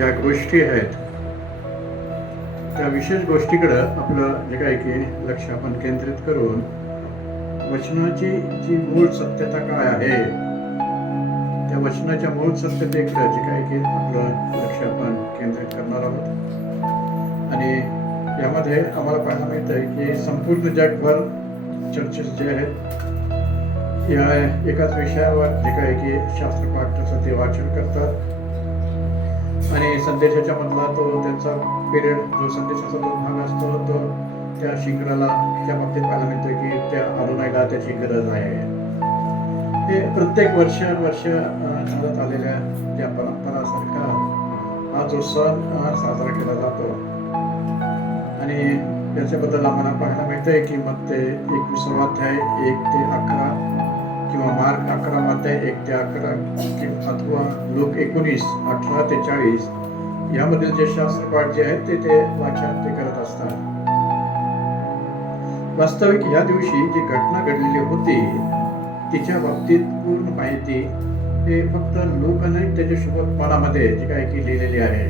ज्या गोष्टी आहेत त्या विशेष गोष्टीकडं आपलं जे काय की लक्ष आपण केंद्रित करून वचनाची जी मूळ सत्यता काय आहे त्या वचनाच्या मूळ सत्यतेकडं जे काय की आपलं लक्ष आपण केंद्रित करणार आहोत. आणि यामध्ये आम्हाला पाहायला मिळतंय की संपूर्ण जगभर चर्चेस जे आहेत या एकाच विषयावर जे काय की शास्त्रपाठाचं ते वाचन करतात आणि संदेशाच्या मधला तो त्यांचा पिरियड जो संदेशाचा जो भाग असतो तो त्या शिखराला त्या बाबतीत पाहायला मिळतं की त्या अरुणाईला त्याची गरज आहे. हे प्रत्येक वर्ष चालत आलेल्या ज्या परंपरासारखा हा जो सण साजरा केला जातो आणि याच्याबद्दल आम्हाला पाहायला मिळतंय की मग ते 21 अध्याय 1 ते 11 किंवा मार्क 11 अध्याय 1 ते 11 अथवा लोक 19 18 ते 40 यामधील जे शास्त्रपाठ जे आहेत ते वाचन ते करत असतात. वास्तविक या दिवशी जी घटना घडलेली होती तिच्या बाबतीत पूर्ण माहिती हे फक्त लोक आणि त्याच्या शुभवर्तमानामध्ये जी काय की लिहिलेली आहे.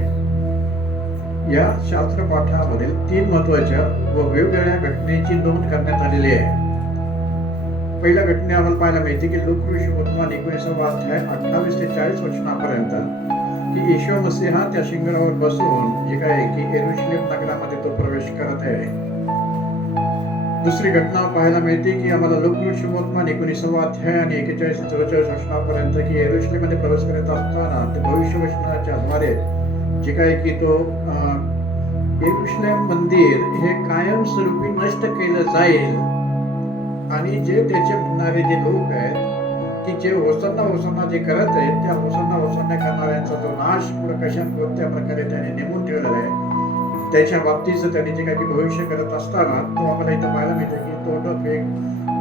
या शास्त्रपाठामधील 3 महत्वाच्या व वेगवेगळ्या घटनेची नोंद करण्यात आलेली आहे. पहिल्या घटने आम्हाला पाहायला मिळते की लोकप्रिय शुभवर्तमान 19 अध्याय 28 ते 40 वचनापर्यंत की येशू मसीह त्या शिंगरावर बसून जे काय की यरूशलेम नगरामध्ये तो प्रवेश करत आहे. दुसरी घटना पाहायला मिळते की आम्हाला लोकप्रिय शुभवर्तमान 19 अध्याय आणि 41 ते 44 वचनापर्यंत की यरूशलेममध्ये प्रवेश करत असताना ते भविष्य वचनाच्या द्वारे जे काय की तो यरूशलेम मंदिर हे कायमस्वरूपी नष्ट केलं जाईल आणि जे त्याचे म्हणणारे जे लोक आहेत की जे होसाना जे करत आहेत त्या होसाना करणाऱ्यांचा जो नाश पुढे कशा कोणत्या प्रकारे त्याने नेमून ठेवलेला आहे त्याच्या बाबतीचं त्यांनी जे काही भविष्य करत असताना तो आम्हाला इथं पाहायला मिळतं की तो एक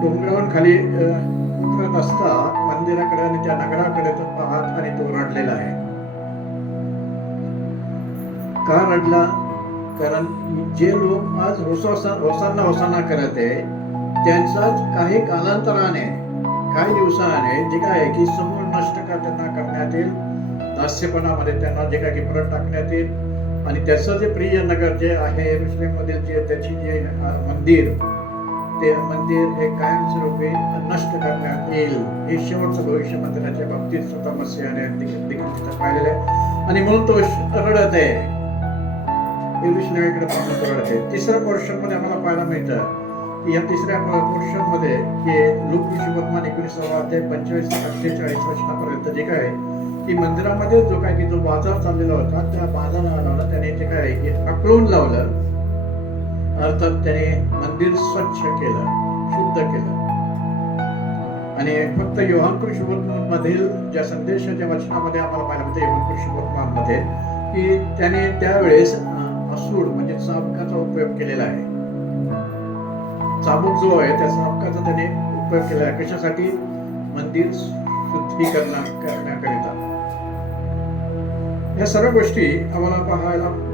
डोंगरावरून खाली उतरत असता मंदिराकडे आणि त्या नगराकडे तो पाहत आणि तो रडलेला आहे. का रडला? कारण जे लोक आज होसाना करत आहे त्यांचाच काही कालांतराने काही दिवसाने जे काय की समूळ नष्ट त्यांना करण्यात येईल. दास्यपणामध्ये त्यांना जे काय की परत टाकण्यात येईल आणि त्याचं जे प्रिय नगर जे आहे यरूशलेम मधील जे त्याची जे मंदिर ते मंदिर हे कायमस्वरूपी नष्ट करण्यात येईल. हे शेवटचं भविष्य मंदिराच्या बाबतीत स्वतः मसीहाने देखील तिथं पाहिलेलं आहे आणि म्हणून तो रडत आहे. यरूशलेमकडे पाहून तो रडत आहे. तिसऱ्या पोर्शन मध्ये आम्हाला पाहायला मिळतं की या तिसऱ्या पोर्शन मध्ये की लोकप्रिय शुभवर्तमान 19 अध्याय 45 ते 48 वचनापर्यंत जे काय की मंदिरामध्ये जो काय की जो बाजार चाललेला होता त्या बाजाराला त्याने जे काय की अकलून लावलं. अर्थात त्याने मंदिर स्वच्छ केलं, शुद्ध केलं आणि फक्त योहान शुभवर्तमान मधील ज्या संदेशाच्या वचनामध्ये आम्हाला पाहायला मिळतं योहान शुभवर्तमान मध्ये की त्याने त्यावेळेस असूड म्हणजे चाबकाचा उपयोग केलेला आहे. चाबूक जो आहे त्या चाबकाचा त्याने उपयोग केला आहे. कशासाठी? मंदिर शुद्धीकरण करण्याकरिता. या सर्व गोष्टी आम्हाला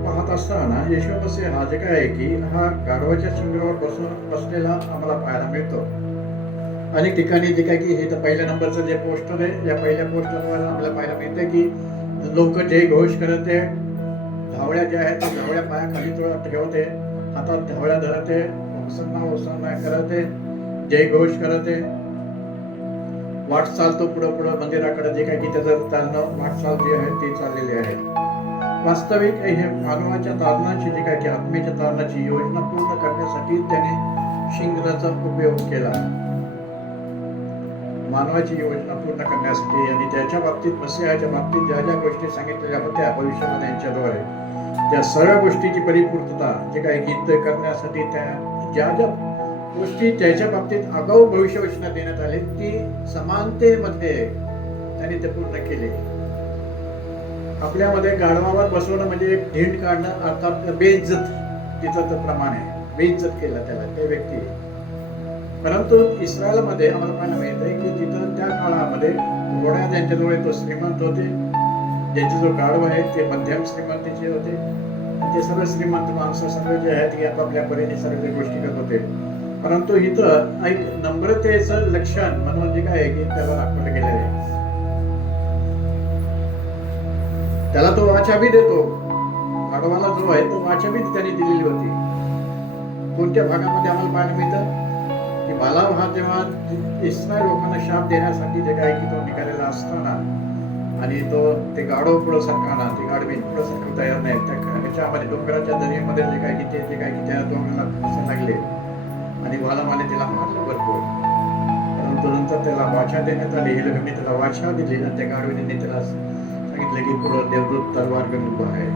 पाहत असताना येशू मसीह हा जे काय आहे की हा गाढवाच्या शिंगावर बसलेला आम्हाला पाहायला मिळतो. अनेक ठिकाणी जे काय की हे तर पहिल्या नंबरचं जे पोस्टर आहे या पहिल्या पोस्टरवर आपल्याला पाहायला मिळतं की लोक जय घोष करत आहे. धावळ्या ज्या आहेत त्या धावळ्या पायाखाली ठेवते, हातात धावळ्या धरते, होसाना करते, जय घोष करते. वाटचाल तो पुढे मंदिराकडे जे काय की त्याचं चालणं वाटचाल जी आहे ती चाललेली आहे. वास्तविक हे मानवाच्या तारणाची जे काय की आत्मेच्या तारणाची योजना पूर्ण करण्यासाठी त्याने शिंगराचा उपयोग केला. मानवाची योजना पूर्ण करण्यासाठी आणि त्याच्या बाबतीत मसीहाच्या बाबतीत ज्या ज्या गोष्टी सांगितलेल्या होत्या भविष्यवाणी यांच्याद्वारे त्या सर्व गोष्टीची परिपूर्तता जे काही गीत करण्यासाठी त्या ज्या गोष्टी त्याच्या बाबतीत आगाऊ भविष्यवचना देण्यात आली ती समानतेमध्ये त्यांनी ते पूर्ण केले. आपल्यामध्ये गाढवावर बसवणं म्हणजे एक ढींड काढणं, अर्थात बेइज्जत, तिचं तर प्रमाण आहे, बेइज्जत केलं त्याला ते व्यक्ती. परंतु इस्रायलमध्ये आम्हाला पाहायला मिळतंय की तिथं त्या काळामध्ये घोड्या ज्यांच्याजवळ तो श्रीमंत होते, ज्यांचे जो गाढव आहे ते मध्यम श्रीमंतीचे होते, ते सर्व श्रीमंत माणसं सर्व जे आहेत की आपापल्या परीने सर्व गोष्टी करत होते. परंतु इथं एक नम्रतेचं लक्षण म्हणून जे काय आहे की त्याला दाखवलं गेलेलं आहे. त्याला तो वाचा बी देतो, गाढवाला जो आहे तो वाचा बी त्यांनी दिलेली होती. कोणत्या भागामध्ये आम्हाला पाहायला मिळतं की बालाम हा तेव्हा इस्रायल लोकांना शाप देण्यासाठी जे काय की तो निघालेला असताना आणि तो ते गाढव पुढं सरकारना ते गाढवी पुढं सरकार तयार नाही, त्याच्यामध्ये डोंगराच्या दर्यामध्ये जे काय की त्या डोंगराला फसायला लागले आणि बालामाने त्याला मारलं भरपूर. परंतु नंतर त्याला वाचा देण्यात आली. हेलोनी त्याला वाचा दिली आणि त्या गाढवीने त्याला सांगितलं की पुढं देवदूत तलवार घेऊन उभा आहे.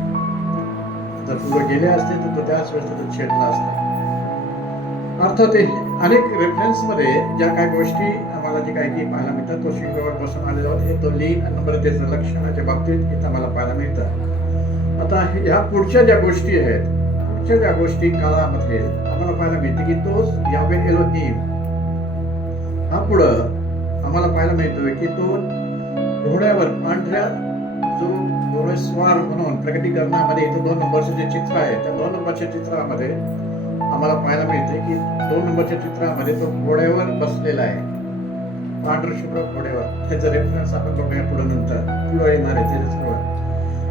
जर पुढे गेले असते तर तो त्याच वेळेस तो छेडला असता. अर्थात अनेक रेफरन्स मध्ये ज्या काही गोष्टी आम्हाला जे काही पाहायला मिळतात तो शिंगावर बसून आलेला होता, तो लीन नम्रतेचं लक्षणाच्या बाबतीत इथं आम्हाला पाहायला मिळतं. आता ह्या पुढच्या ज्या गोष्टी आहेत, पुढच्या ज्या गोष्टी काळामध्ये आम्हाला पाहायला मिळते की तोच यावे एलोहीम हा पुढं आम्हाला पाहायला मिळतोय की तो घोड्यावर पांढऱ्या जो घोडेस्वार म्हणून प्रकटीकरणामध्ये इथं 2 नंबरचे जे चित्र आहे त्या 2 नंबरच्या चित्रामध्ये आम्हाला पाहायला मिळते की 2 नंबरच्या चित्रामध्ये तो घोड्यावर बसलेला आहे, पांढर शुभ्र घोड्यावर. त्याचं रेफरन्स आपण बघूया पुढे नंतर पुढे येणार आहे त्याच्यासमोर.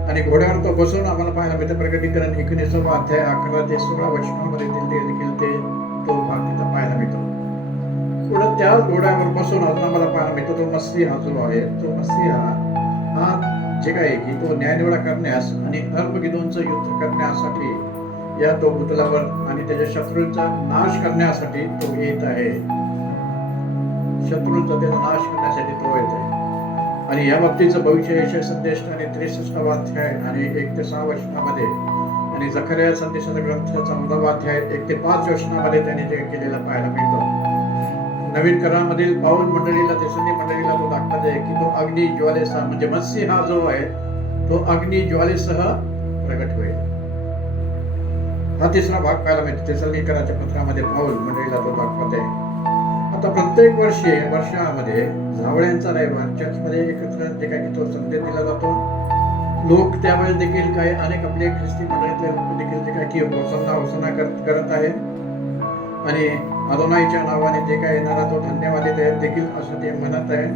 आणि घोड्यावर तो बसून आम्हाला पाहायला मिळतं प्रकटीकरण 19 अध्याय 11 ते 16 वचनामध्ये देखील ते तो भाग तिथं पाहायला मिळतो. पुढे त्या घोड्यावर बसून अजून आम्हाला पाहायला मिळतो तो मसीहा जो आहे, तो मसीहा हा जे काय की तो न्यायनिवाडा करण्यास आणि अर्मगिदोनचं युद्ध करण्यासाठी या तो पुतळावर आणि त्याच्या शत्रूंचा नाश करण्यासाठी तो येत आहे. शत्रूंचा त्याचा नाश करण्यासाठी तो येत आहे. आणि या बाबतीचं भविष्य यशाया संदेश आणि 63 अध्याय आणि 1 ते 6 वचनामध्ये आणि जकरिया संदेशाचा ग्रंथ 14 अध्याय 1 ते 5 वचनामध्ये त्याने जे केलेलं पाहायला मिळतं. नवीन करारामधील पाऊल मंडळीला तेसनी मंडळीला तो दाखवत आहे की तो अग्नी ज्वालेसह म्हणजे मसीहा जो आहे तो अग्नी ज्वालेसह प्रगट होईल. हा 3रा भाग पाहायला मिळतो. तेसलोनिकराच्या पत्रामध्ये पाऊल मंडळीला तो दाखवत आहे. आता प्रत्येक वर्षामध्ये जावळ्यांचा रविवार चर्चमध्ये एकत्र जे काही तो संदेश दिला जातो. लोक त्यावेळेस देखील काही अनेक आपले ख्रिस्ती मंडळीतले लोक देखील जे काही होसना करत आहेत आणि अदोनाईच्या नावाने जे काही येणारा तो धन्यवादी देखील असं ते म्हणत आहे.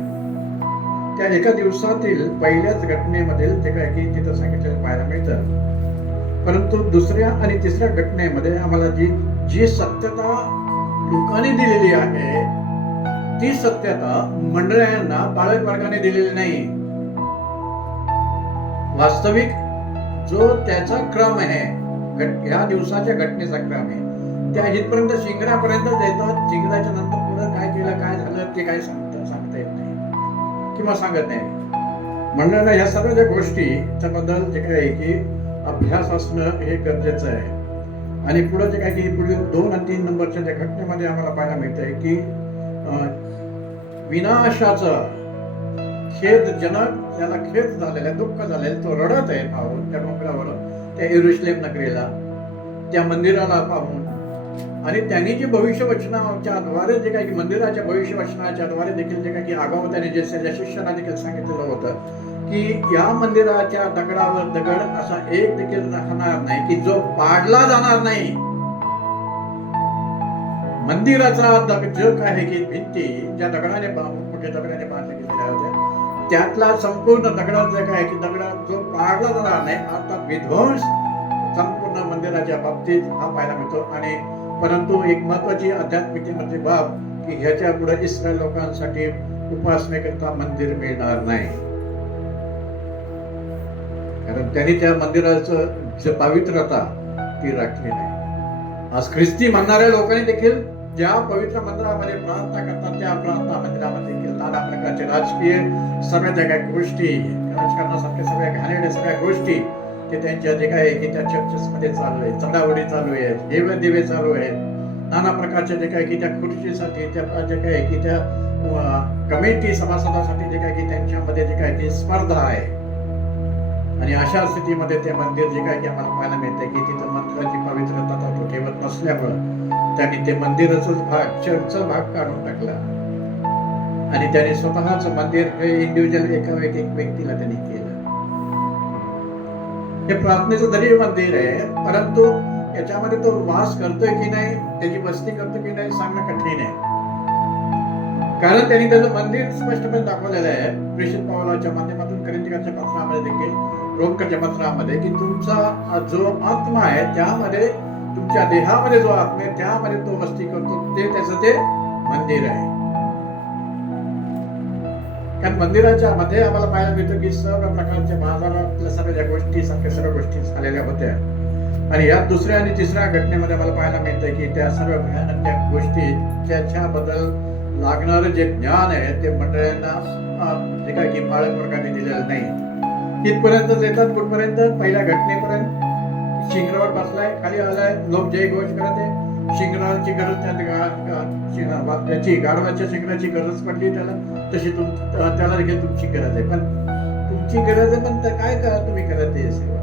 त्या एका दिवसातील पहिल्याच घटनेमध्ये जे काही की तिथं सांगितलेलं पाहायला मिळतं. परंतु 2ऱ्या आणि 3ऱ्या घटनेमध्ये आम्हाला जी सत्यता लोकांनी दिलेली आहे ती सत्यता मंडळांना बाळक वर्गाने दिलेली नाही. वास्तविक जो त्याचा क्रम आहे, ह्या दिवसाच्या घटनेचा क्रम आहे, त्या इथपर्यंत शिंगणापर्यंत येतात. शिंगणाच्या नंतर पुढे काय केलं काय झालं ते काय सांगता येत नाही किंवा सांगत नाही. मंडळांना ह्या सर्व ज्या गोष्टी त्याबद्दल जे काय की अभ्यास असणं हे गरजेचं आहे. आणि पुढे जे काय की पुढील 2 आणि 3 नंबरच्या ज्या घटनेमध्ये आम्हाला पाहायला मिळतंय की विनाशाचं खेदजनक त्याला खेद झालेला आहे, दुःख झालेलं, तो रडत आहे पाहून त्या डोंगरावर त्या यरुशलेम नगरीला, त्या मंदिराला पाहून. आणि त्यांनी जे भविष्यवचनाच्या द्वारे जे काही मंदिराच्या भविष्यवचनाच्या द्वारे देखील जे काही आगाऊ त्याने जे शिष्यांना देखील सांगितलेलं होतं की या मंदिराच्या दगडावर दगड असा एक देखील राहणार नाही की जो पाडला जाणार नाही. मंदिराचा जो काय आहे की भिंती ज्या दगडाने मोठ्या दगडाने बांधल्या गेलेल्या होत्या त्यातला संपूर्ण दगडात जे काय की दगडा जो पाडला जाणार नाही, अर्थात विध्वंस संपूर्ण मंदिराच्या बाबतीत हा पाहायला मिळतो. आणि परंतु एक महत्वाची आध्यात्मिकतेमध्ये बाब की ह्याच्या पुढे इस्रायल लोकांसाठी उपासनेकरता मंदिर मिळणार नाही, कारण त्यांनी त्या मंदिराचं जे पवित्रता ती राखली नाही. आज ख्रिस्ती म्हणणाऱ्या लोकांनी देखील ज्या पवित्र मंदिरामध्ये प्रार्थना करतात त्या प्रार्थना मंदिरामध्ये देखील नाना प्रकारचे राजकीय सगळ्या ज्या काही गोष्टी, राजकारणासारख्या सगळ्या घाणेरड्या सगळ्या गोष्टी ते त्यांच्या जे काय की त्या चर्चेस मध्ये चालू आहे, चढावडी चालू आहे, देवे चालू आहेत, नाना प्रकारच्या जे काय की त्या खुर्चीसाठी त्या जे काय की त्या कमिटी सभासदासाठी जे काय की त्यांच्यामध्ये जे काय की स्पर्धा आहे. आणि अशा स्थितीमध्ये ते मंदिर जे काय की आम्हाला पाहायला मिळते की तिथं मंदिराची पवित्रता तो ठेवत नसल्यामुळं त्यांनी ते मंदिराचा भाग, चर्चचा भाग काढून टाकला आणि त्याने स्वतःच मंदिर हे इंडिव्हिज्युअल एका एक व्यक्तीला त्यांनी केलं. हे प्रार्थनेचं जरी मंदिर आहे, परंतु याच्यामध्ये तो वास करतोय की नाही, त्याची वस्ती करतो की नाही सांगणं कठीण आहे. कारण त्यांनी त्याचं मंदिर स्पष्टपणे दाखवलेलं आहे प्रेषित पौलाच्या माध्यमातून कोरिंथीयांच्या पत्रामध्ये देखील, रोमकरच्या पत्रामध्ये, की तुमचा जो आत्मा आहे त्यामध्ये, तुमच्या देहामध्ये जो आत्मा आहे त्यामध्ये तो वस्ती करतो, ते त्याचं ते मंदिर आहे. कारण मंदिराच्या मध्ये आम्हाला पाहायला मिळतं की सर्व प्रकारच्या बाजारातल्या सर्व ज्या गोष्टी, सर्व गोष्टी झालेल्या होत्या आणि या दुसऱ्या आणि तिसऱ्या घटनेमध्ये आम्हाला पाहायला मिळतं की त्या सर्व भयानक त्या गोष्टी, त्याच्याबद्दल लागणारं जे ज्ञान आहे ते मंडळींना जे काय की पालक वर्गाने दिलेलं नाही. तिथपर्यंत येतात कुठपर्यंत, पहिल्या घटनेपर्यंत शिंगरावर बसलाय, खाली आलाय, लोक जय घोष करत आहे. शिंगराची गरज त्याची गाढवाच्या शिंगराची गरज पडली त्याला, तशी त्याला देखील तुमची गरज आहे. पण तुमची गरज आहे, पण काय करा तुम्ही करत आहे सेवा.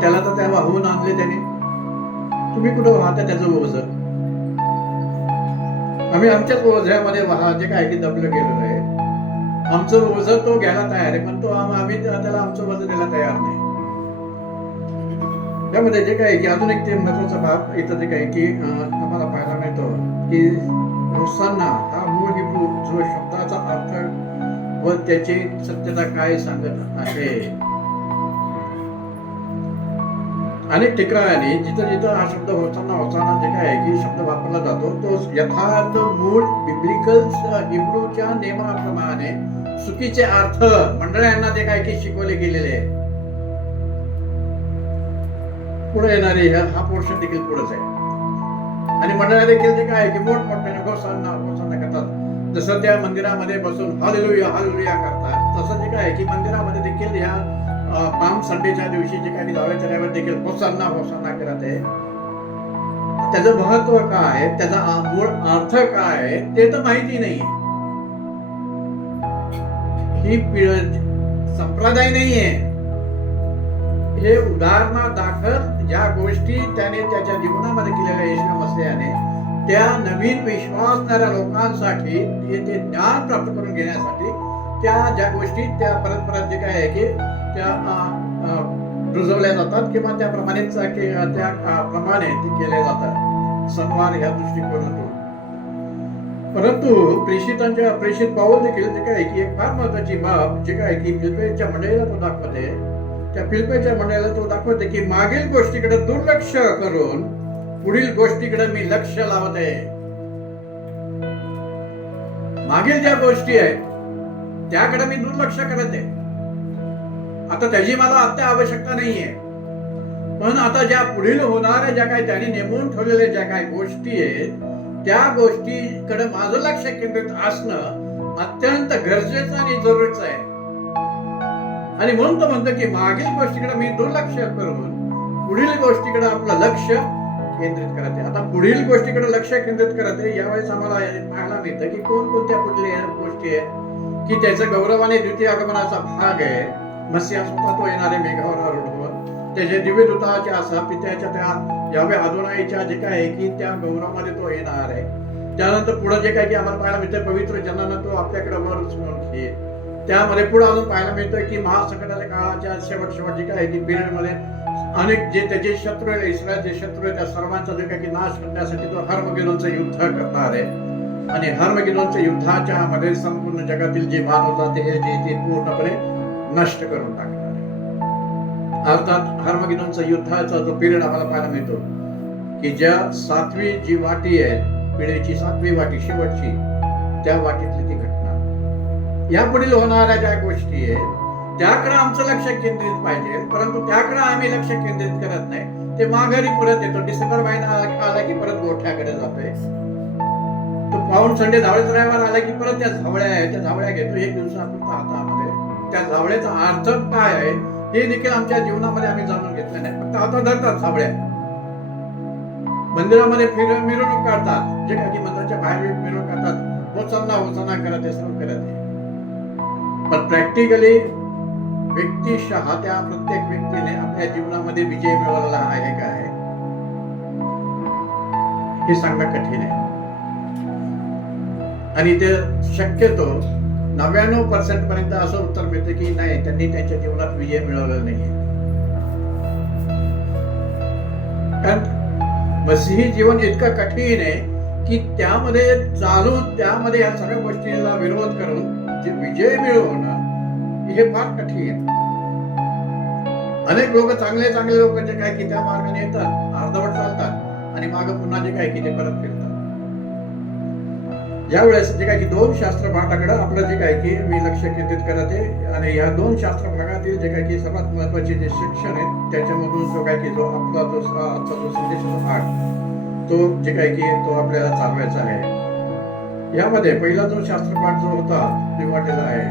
त्याला तर त्या वाहून आणले त्याने, तुम्ही कुठं वाहता त्याचं ओझ. आम्ही आमच्याच ओझ्यामध्ये जे काय की दबलं गेलेलो आहे. आमचं ओझ तो घ्यायला तयार आहे, पण तो आम्ही त्याला आमचं ओझ द्यायला तयार नाही. त्यामध्ये जे काय की अजून एक ते महत्वाचा भाग इथं जे काय की आम्हाला पाहायला मिळतो की होसाना हा मूळ हिब्रू जो शब्दाचा अर्थ व त्याची सत्यता काय सांगत आहे. अनेक ठिकाणी जिथं जिथं हा शब्द होसाना जे काय की शब्द वापरला जातो, तो यथार्थ मूळ बिब्लिकल हिब्रूच्या नियमाप्रमाणे चुकीचे अर्थ मंडळांना जे काय की शिकवले गेलेले आहे. पुढे येणारे हा पोर्शन देखील पुढेच आहे आणि मंडळा देखील जे काय की मोठमोठ्याने घोषणा करतात. जसं त्या मंदिरामध्ये बसून हालेलुया हालेलुया करतात, तसं जे काय की मंदिरामध्ये देखील ह्या पाम संडेच्या दिवशी जे काही जावयाच्या रविवार देखील होसाना होसाना करत आहे. त्याचं महत्व काय, त्याचा मूळ अर्थ काय ते तर माहिती नाही. ही संप्रदाय नाहीये. हे उदाहरणादाखल ज्या गोष्टी त्याने त्याच्या जीवनामध्ये केलेल्या येशू मसीहाने त्या नवीन विश्वासणाऱ्या लोकांसाठी ते ज्ञान प्राप्त करून घेण्यासाठी त्या ज्या गोष्टी त्या परत परत जे काय आहे की त्या रुजवल्या जातात किंवा त्याप्रमाणे त्याप्रमाणे ते केले जातात सणवार ह्या दृष्टिकोनातून. परंतु प्रेषित पाऊल देखील जे काय की एक फार महत्वाची बाब जे काय की फिलिप्पीच्या मंडळीला तो दाखवते, त्या फिलिप्पीच्या मंडळीला तो दाखवते की मागील गोष्टीकडे दुर्लक्ष करून पुढील गोष्टीकडे मी लक्ष लावते. मागील ज्या गोष्टी आहेत त्याकडे मी दुर्लक्ष करत आहे. आता त्याची मला आता आवश्यकता नाहीये, पण आता ज्या पुढील होणाऱ्या ज्या काही त्यांनी नेमून ठेवलेल्या ज्या काही गोष्टी आहेत त्या गोष्टीकडे माझं लक्ष केंद्रित असणं अत्यंत गरजेचं आणि जरुरीचं आहे. आणि म्हणून तो म्हणतो की मागील गोष्टीकडे मी दुर्लक्ष करून पुढील गोष्टीकडे आपलं लक्ष केंद्रित करते. आता पुढील गोष्टीकडे लक्ष केंद्रित करते यावेळेस आम्हाला पाहायला मिळतं की कोणकोणत्या पुढल्या गोष्टी आहेत की त्याचा गौरवाने द्वितीय आगमनाचा भाग आहे. मसीहा स्वतः तो येणारे मेघावर आरूढ, त्याचे दिव्य दूताच्या असा पित्याच्या त्या यावे अदोनाईच्या जे काय आहे की त्या गौरवामध्ये तो येणार आहे. त्यानंतर पुढे जे काय की आम्हाला पाहायला मिळतं पवित्र जनांना तो आपल्याकडे वर उचलून घेईल. त्यामध्ये पुढे अजून पाहायला मिळतं की महासंकटाच्या काळाच्या शेवट जे काय आहे की पिरियड मध्ये अनेक जे त्याचे शत्रू आहे, इस्रायलचे शत्रू आहे, त्या सर्वांचा जे काय की नाश करण्यासाठी तो हर्मगेदोनचं युद्ध करणार आहे. आणि हर्मगेदोनच्या युद्धाच्या मध्ये संपूर्ण जगातील जे मानवजात आहे ते पूर्णपणे नष्ट करून टाकणार आहे. अर्थात हर्मगेदोनच्या युद्धाचा जो पिरियड आम्हाला पाहायला मिळतो की ज्या 7वी जी वाटी आहे, पिढीची 7वी वाटी शेवटची, त्या वाटीतली ती घटना, या पुढील होणाऱ्या ज्या गोष्टी आहेत त्याकडे आमचं लक्ष केंद्रित पाहिजे. परंतु त्याकडे आम्ही लक्ष केंद्रित करत नाही. ते माघारी परत येतो. डिसेंबर महिना आला की परत गोठ्याकडे जातोय. तो पाऊण संडे झावळ्याचा रविवार आला की परत त्या झावळ्या घेतो एक दिवसापुरता हातामध्ये. त्या झावळ्याचा अर्थ काय आहे हे देखील आमच्या जीवनामध्ये आम्ही जाणून घेतलं नाही. फक्त आता धरतात झावळ्या. मंदिरामध्ये मिरवणूक काढतात, जे काही की मंदिराच्या बाहेर मिरवणूक काढतात, होसाना होसाना करत आहे, सर्व करत आहे. पण प्रॅक्टिकली व्यक्तिशः त्या प्रत्येक व्यक्तीने आपल्या जीवनामध्ये विजय मिळवलेला आहे काय हे सांगणं कठीण आहे. आणि ते शक्यतो 99% पर्यंत असं उत्तर मिळते की नाही, त्यांनी त्यांच्या जीवनात विजय मिळवलेला नाहीये. कारण मसीही जीवन इतकं कठीण आहे की त्यामध्ये चालून त्यामध्ये या सगळ्या गोष्टीला विरोध करून जे विजय मिळवणं हे फार कठीण आहे. अनेक लोक चांगले लोक जे काय की त्या मार्गाने येतात, अर्धवट चालतात आणि मागे पुन्हा जे काय की ते परत फिरतात. यावेळेस जे काय की 2 शास्त्र भागाकडे आपलं जे काय की मी लक्ष केंद्रित करते आणि या 2 शास्त्र भागातील जे काय की सर्वात महत्वाचे जे शिक्षण आहेत त्याच्यामधून जो काय की जो आपला जो आजचा जो संदेशाचा भाग तो जे काय की तो आपल्याला चालवायचा आहे. यामध्ये पहिला जो शास्त्रपाठ जो होता ते वाटलेला आहे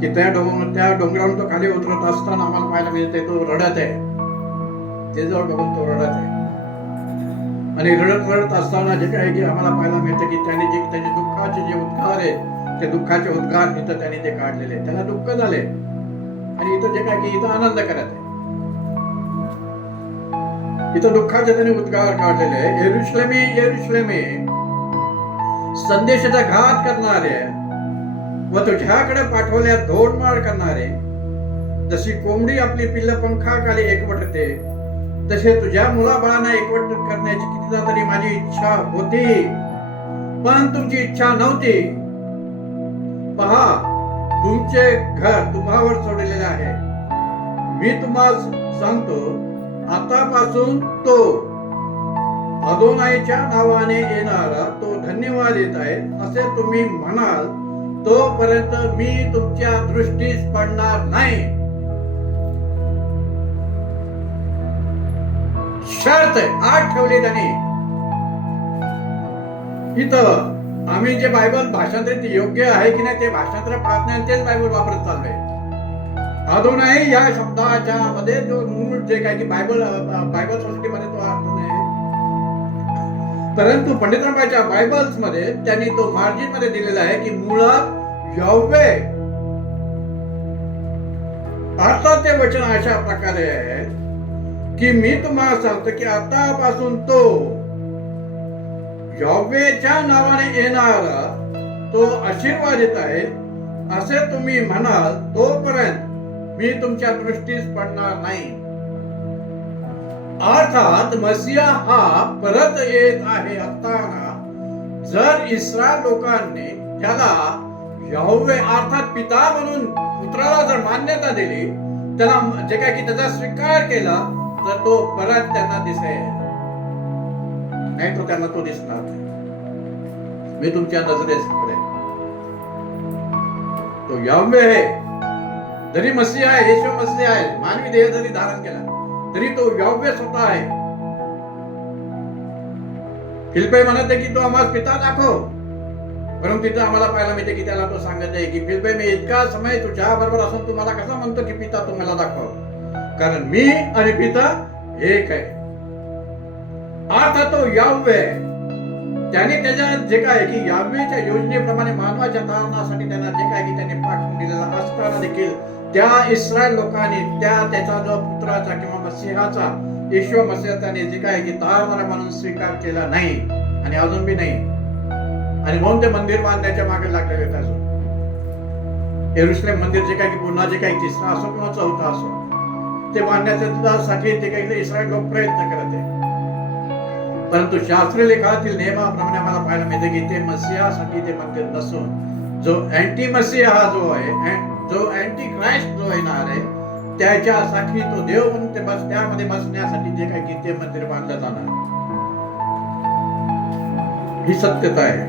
की त्या डोंगरावरून तो खाली उतरत असताना आम्हाला पाहायला मिळते तो रडत आहे. ते जवळ बघून तो रडत आहे आणि रडत असताना जे काही की आम्हाला पाहायला मिळते की त्याने जे त्याचे दुःखाचे जे उद्गार आहेत ते दुःखाचे उद्गार इथं त्याने ते काढलेले, त्याला दुःख झाले आणि इथं जे काय की इथं आनंद करत आहे. इथं दुःखाचे त्याने उद्गार काढलेले आहे. येरुशलेमे येरुशलेमे, संदेशाचा घात करणारे व तुझ्याकडे पाठवल्या धोडमार करणारे, जशी कोंबडी आपली पिल्ल पंखाखाली एकवटते तसे तुझ्या मुलाबाळांना एकवट करण्याची कितीदा तरी माझी इच्छा होती, पण तुमची इच्छा नव्हती. पहा, तुमचे घर तुम्हावर सोडलेले आहे. मी तुम्हाला सांगतो, आतापासून तो अदोनाईच्या नावाने येणारा तो धन्यवाद येत आहे असे तुम्ही म्हणाल, तोपर्यंत मी तुमच्या दृष्टीस पडणार नाही. शर्त आठ ठेवली त्यांनी. इथं आम्ही जे बायबल भाषांतरित योग्य आहे की नाही ते भाषांतर पाहत नाही, तेच बायबल वापरत चाललोय. अदोनाई या शब्दाच्या मध्ये जो मूळ जे काय की बायबल सोसायटीमध्ये तो अर्थ नाही, परंतु पंडित रामाच्या बायबल्स मध्ये त्यांनी तो मार्जिन मध्ये दिलेला आहे की मुळात यहोवे. अर्थात ते वचन अशा प्रकारे आहे की मी तुम्हाला सांगतो की आतापासून तो यहोवेच्या नावाने येणारा तो आशीर्वादित आहे असे तुम्ही म्हणाल, तोपर्यंत मी तुमच्या दृष्टीस पडणार नाही. अर्थात मसीहा हा परत येत आहे असताना जर इस्रायल लोकांनी त्याला यहोवे अर्थात पिता म्हणून पुत्राला जर मान्यता दिली, त्याला जे काय की त्याचा स्वीकार केला, तर तो परत त्यांना दिसेल, नाही तो त्यांना तो दिसणार नाही. मी तुमच्या नजरेस पडेल. तो यहोवे आहे. जरी मसीहा आहे, येशू मसीहा आहे, मानवी देह जरी धारण केला तरी तो यहोवे स्वतः आहे. फिलिप्पी म्हणत आहे की तो आम्हाला पिता दाखव, परंतु तिथं आम्हाला पाहायला मिळते की त्याला तो सांगत आहे की फिलिप्पी, मी इतका समय तुझ्या बरोबर असून तू मला कसा म्हणतो की पिता तू मला दाखव, कारण मी आणि पिता एक आहे. अर्थात तो यहोवे आहे. त्याने त्याच्या जे काय की यावेच्या योजनेप्रमाणे मानवाच्या तारणासाठी त्यांना जे काय की त्याने पाठवून दिलेला असताना देखील त्या इस्रायल लोकांनी त्याचा जो पुत्राचा किंवा मसीहाचा येशू मसीहा त्याने जे काय की तारणारा म्हणून स्वीकार केला नाही आणि अजून बी नाही. आणि म्हणून ते मंदिर बांधण्याच्या मागे लागलेले आहेत. अजून येरुशलेम मंदिर जे काय की पुन्हा जे काही तिसरा असो किंवा चौथा असो ते बांधण्यासाठी ते काही इस्रायल लोक प्रयत्न करत आहेत. परंतु शास्त्रीय लेखातील नियमाप्रमाणे आम्हाला पाहायला मिळते की ते मसीहासाठी ते मंदिर नसून जो अँटी मसीहा जो आहे, जो अँटी क्राइस्ट जो येणार आहे त्याच्यासाठी तो देव म्हणून ते त्यामध्ये बसण्यासाठी जे काही ते मंदिर बांधलं जाणार, ही सत्यता आहे.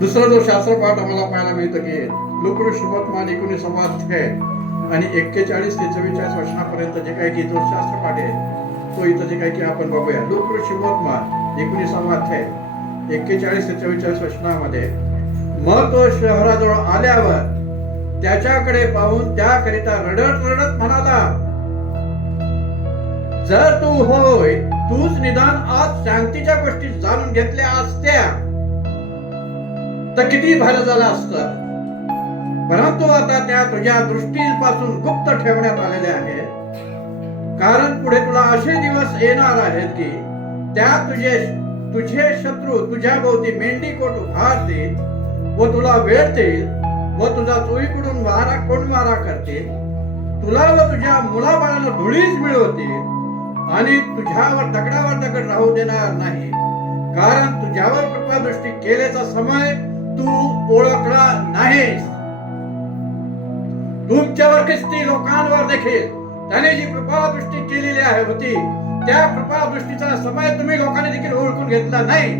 दुसरा जो शास्त्रपाठ आम्हाला पाहायला मिळतं की लूकासुवर्तमान 19 अध्याय आणि 41 ते 44 वचनापर्यंत जे काही की जो शास्त्रपाठ आहे तो इथं जे काही की आपण बघूया. लूकासुवर्तमान 19 अध्याय 41 ते 44 वचनामध्ये, मग तो शहराजवळ आल्यावर त्याच्याकडे पाहून त्याकरिता रडत म्हणाला, जर तू होय तूच निदान आज शांतीच्या गोष्टी जाणून घेतल्या असत्या तर किती बरं झालं असतं. परंतु आता त्या तुझ्या दृष्टीपासून गुप्त ठेवण्यात आलेल्या आहेत. कारण पुढे तुला असे दिवस येणार आहेत की त्या तुझे शत्रू तुझ्या भोवती मेंढीकोट उभारतील व तुला वेढतील व तुझा चोहीकडून कोण मारा करतील. तुला व तुझ्या मुलाबाळांना धुळीच मिळवतील आणि तुझ्यावर दगडावर दगड राहू देणार नाही. कारण तुझ्यावर कृपादृष्टी केल्याचा समय तू ओळखला नाहीस. तुमच्यावर ख्रिस्ती लोकांवर देखील त्याने जी कृपादृष्टी केलेली आहे होती त्या कृपादृष्टीचा समय तुम्ही लोकांनी देखील ओळखून घेतला नाही.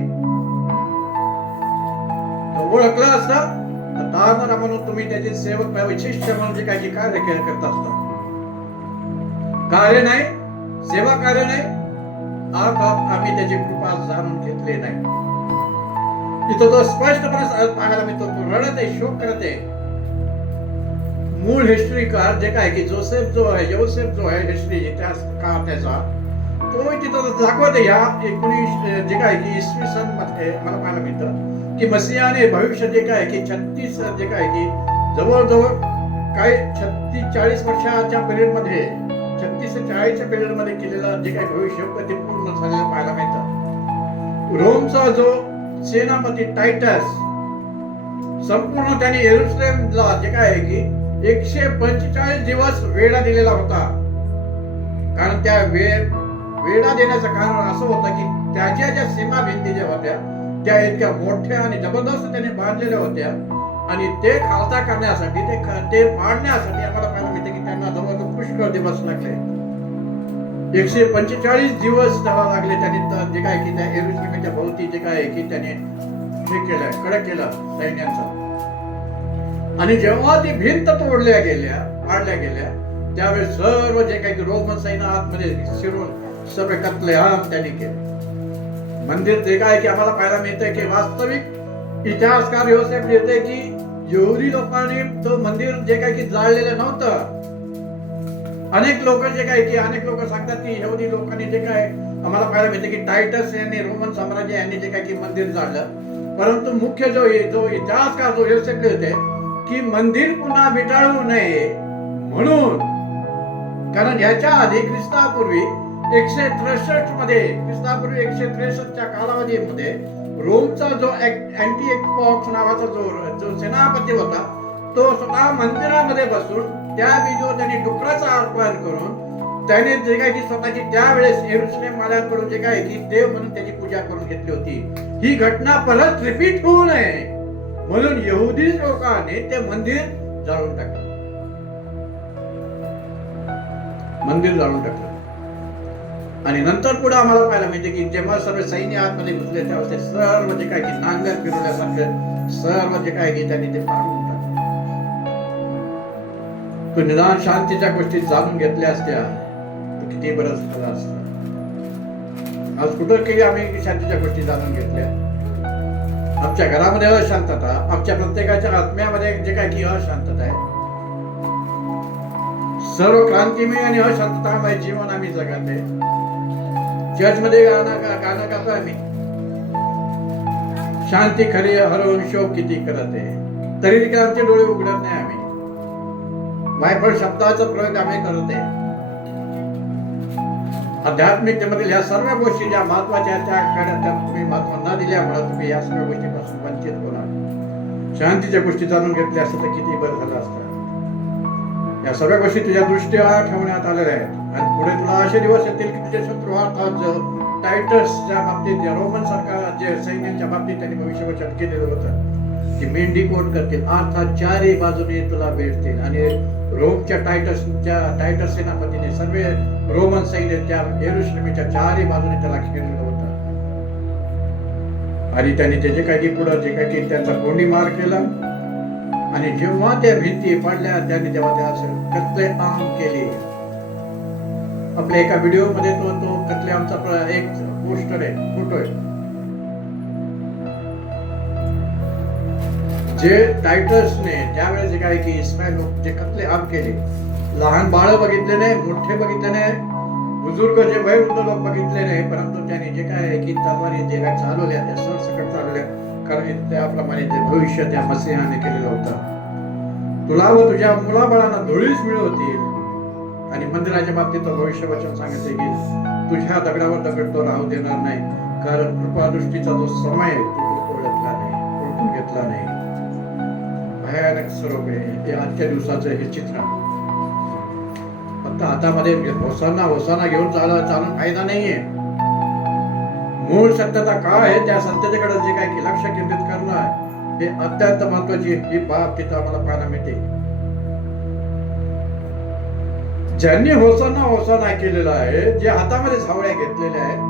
ओळखला असता तर म्हणून तुम्ही त्याचे सेवक वैशिष्ट्य म्हणून जे काही कार्य करत असता. कार्य नाही, सेवा कार्य नाही, आम्ही त्याची कृपा जाणून घेतले नाही. तिथं तो स्पष्टपणे पाहायला मिळतो. तो रडत आहे, शोक करत आहे. मूळ हिस्ट्रीकार जे काय की योसेफ जो आहे हिस्ट्री इतिहास का त्याचा तो तिथं दाखवते. या 19 जे काय की इसवी सन मध्ये मला पाहायला मिळतं की मसीहाने भविष्य जे काय की 36 जे काय की जवळजवळ काही 36-40 वर्षाच्या पिरियड मध्ये 36 ते 40च्या पिरियड मध्ये केलेलं जे काही भविष्य ते पूर्ण झालेलं पाहायला मिळतं. रोमचा जो सेनापती टायटस संपूर्ण त्याने येरुशलेमला जे काय आहे की 145 दिवस वेढा दिलेला होता. कारण त्या वेढा देण्याचं कारण असं होतं की त्याच्या ज्या सीमा भिंती ज्या होत्या त्या इतक्या मोठ्या आणि जबरदस्त त्याने बांधलेल्या होत्या आणि ते खालसा करण्यासाठी ते पाडण्यासाठी आम्हाला पाहायला मिळते की त्यांना जवळजवळ पुष्कळ दिवस लागले. 145 दिवस त्याला लागले. त्यांनी जे काय की त्या येरुशलेमच्या भोवती जे काय की त्याने हे केलं, कडक केलं सैन्याचं. आणि जेव्हा ती भिंत पाडल्या गेल्या त्यावेळेस सर्व जे काही रोमन सैन्य आतमध्ये शिरून सर्व कत्लेआम त्यांनी केले. मंदिर जे काय की आम्हाला पाहायला मिळतंय की वास्तविक इतिहासकार योसेफ लिहिते की यहुदी लोकांनी तो मंदिर जे काय की जाळलेलं नव्हतं. अनेक लोक सांगतात की यहुदी लोकांनी जे काय आम्हाला पाहायला मिळते की टायटस यांनी रोमन साम्राज्य यांनी जे काय की मंदिर जाळलं. परंतु मुख्य जो इतिहासकार जो योसेफ लिहिते की मंदिर पुन्हा विटाळू नये म्हणून. कारण याच्या आधी ख्रिस्तापूर्वी 163 च्या कालावधीमध्ये रोमचा जो अँटिओकस नावाचा जो सेनापती होता तो स्वतः मंदिरामध्ये बसून त्या विधीवर त्यांनी डुकराचं अर्पण करून त्याने जे काय की स्वतःची त्यावेळेस येरुशलेम वाल्यांकडून जे काय की देव म्हणून त्याची पूजा करून घेतली होती. ही घटना परत रिपीट होऊ नये म्हणून यहुदी लोकांनी ते मंदिर जाळून टाकलं. आणि नंतर पुढे आम्हाला पाहायला मिळते की जेव्हा सर्व सैन्य आतमध्ये घुसले तेव्हा ते सर्व जे काय की नांगर फिरवल्यासारखं सर्व जे काय की त्यांनी ते पाडून टाकलं. तो निदान शांतीच्या गोष्टी जाणून घेतल्या असत्या तर किती बरं झालं असतं. आज कुठं काही आम्ही शांतीच्या गोष्टी जाणून घेतल्या. आमच्या घरामध्ये अशांतता, आमच्या प्रत्येकाच्या आत्म्यामध्ये जे काय की अशांतता आहे. सर्व क्रांतिमय आणि अशांततामय जीवन आम्ही जगत आहे. चर्च मध्ये गाणं गातो आम्ही, शांती खरी हरवून शोक किती करत आहे, तरी देखील आमचे डोळे उघडत नाही. आम्ही वायफळ शब्दाचा प्रयोग आम्ही करत आहे. आध्यात्मिकतेमधील या सर्व गोष्टी ज्या महत्वाच्या त्या तुम्ही महत्व न दिल्यामुळे तुम्ही या सर्व गोष्टीपासून वंचित होणार. शांतीच्या गोष्टी जाणून घेतल्या असतं तर किती बरं झालं असतं. या सर्व गोष्टी तुझ्या दृष्टीवर ठेवण्यात आलेल्या आहेत आणि पुढे तुला असे दिवस येतील की तुझे शत्रू अर्थात टायटसच्या बाबतीत रोमन सरकार जे सैन्याच्या बाबतीत त्यांनी भविष्यवचन केलेलं होतं की मेंढीकोट करतील, अर्थात चारही बाजूने तुला भेटतील. आणि रोमच्या टायटस सेनापतीने सर्व रोमन सैन्य त्या येरुशलेमच्या चारही बाजूने त्याला घेरलेलं होतं. आणि त्यांनी त्याचे काही पुढे जे काही त्यांचा कोंडी मार केला आणि जेव्हा त्या भिंती पडल्या त्यांनी तेव्हा त्या कत्लेआम केली. आपल्या एका व्हिडिओ मध्ये तो कत्लेआमचा एक पोस्टर आहे, फोटो आहे. जे टायटसने त्यावेळेस जे काही इस्माईल जे कत्लेआम केले, लहान बाळ बघितले नाही, मोठे बघितले नाही, बुजुर्ग जे वयोवृद्ध लोक बघितले नाही, परंतु त्याने जे काय आहे की तलवारी जे काय चालवल्या त्या सरसकट चालवल्या, कारण त्याप्रमाणे ते भविष्य त्या मसीहाने केलेलं होतं. तुला व तुझ्या मुलाबाळांना धुळीच मिळवतील. आणि मंदिराच्या बाबतीत भविष्य वचन सांगितले की तुझ्या दगडावर दगड तो राहू देणार नाही, कारण कृपादृष्टीचा जो समय तो ओळखला नाही, ओळखून घेतला नाही. भयानक स्वरूप आहे हे आजच्या दिवसाचं हे चित्र. फक्त हातामध्ये होसाना होसाना घेऊन चालून फायदा नाहीये. मूळ सत्यता काय आहे त्या सत्यतेकडे जे काय की लक्ष केंद्रित करणं हे अत्यंत महत्वाची ही बाब तिथं आम्हाला पाहायला मिळते. ज्यांनी होसाना होसाना केलेला आहे, जे हातामध्ये सावळ्या घेतलेल्या आहेत,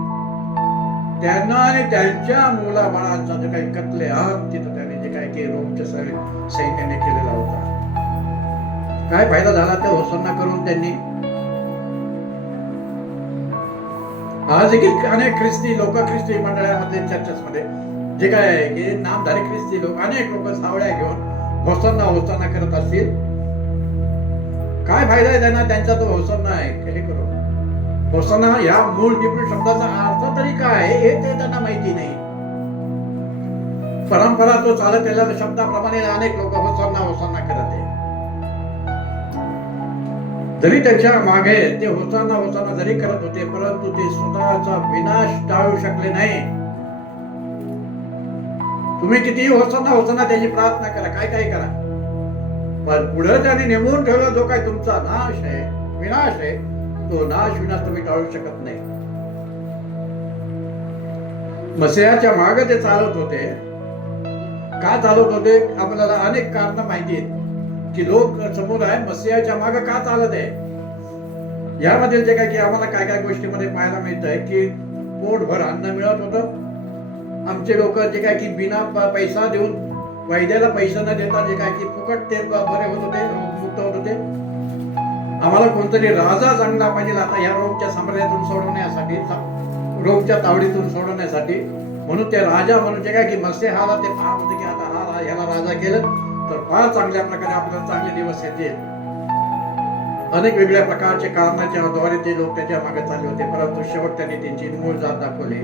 त्यांना आणि त्यांच्या मुलाबाळांचा जे काही कत्लेआम तिथं त्याने जे काय की रोमच्या सैन्याने केलेला होता. काय फायदा झाला त्या होसाना करून त्यांनी? आज देखील अनेक ख्रिस्ती लोक, ख्रिस्ती मंडळामध्ये चर्चेसमध्ये जे काय आहे की नामधारी ख्रिस्ती लोक, अनेक लोक सावळ्या घेऊन होसाना होसाना करत असतील. काय फायदा आहे त्यांना? त्यांचा तो होसाना आहे हे करू. होसाना या मूळ हिब्रू शब्दाचा अर्थ तरी काय हे ते त्यांना माहिती नाही. परंपरा तो चालत गेलेल्या शब्दाप्रमाणे अनेक लोक होसाना होसाना करत आहे. जरी त्याच्या मागे ते होसाना होसाना जरी करत होते, परंतु ते स्वतःचा विनाश टाळू शकले नाही. तुम्ही कितीही होसाना होसाना त्याची प्रार्थना करा, काय करा, पण पुढे त्याने नेमून ठेवला जो काय तुमचा नाश आहे, विनाश आहे, तो विनाश तुम्ही टाळू शकत नाही. मसीहाच्या मागे ते चालत होते. का चालत होते? आपल्याला अनेक कारण माहिती आहेत की लोक समुदाय मसीहाच्या मागे का चालत आहे. यामध्ये जे काय की आम्हाला काय गोष्टीमध्ये पाहायला मिळत आहे की पोटभर अन्न मिळत होतं. आमचे लोक जे काय की बिना पैसा देऊन, वैद्याला पैसा न देता जे काय की फुकट ते बरे होत होते, मुक्त होत होते. आम्हाला कोणतरी राजा चांगला पाहिजे आता या रोगच्या साम्राज्यातून सोडवण्यासाठी, रोगच्या तावडीतून सोडवण्यासाठी. म्हणून ते राजा म्हणून जे काय की मसीहाला ते पाहत होते की आता ह्याला राजा केलं तर फार चांगल्या प्रकारे आपल्याला चांगले दिवस येतील. अनेक वेगळ्या प्रकारचे कारणाच्या द्वारे ते लोक त्याच्या मागे चालले होते, परंतु शेवट त्यांनी त्यांची मूळ जात दाखवली.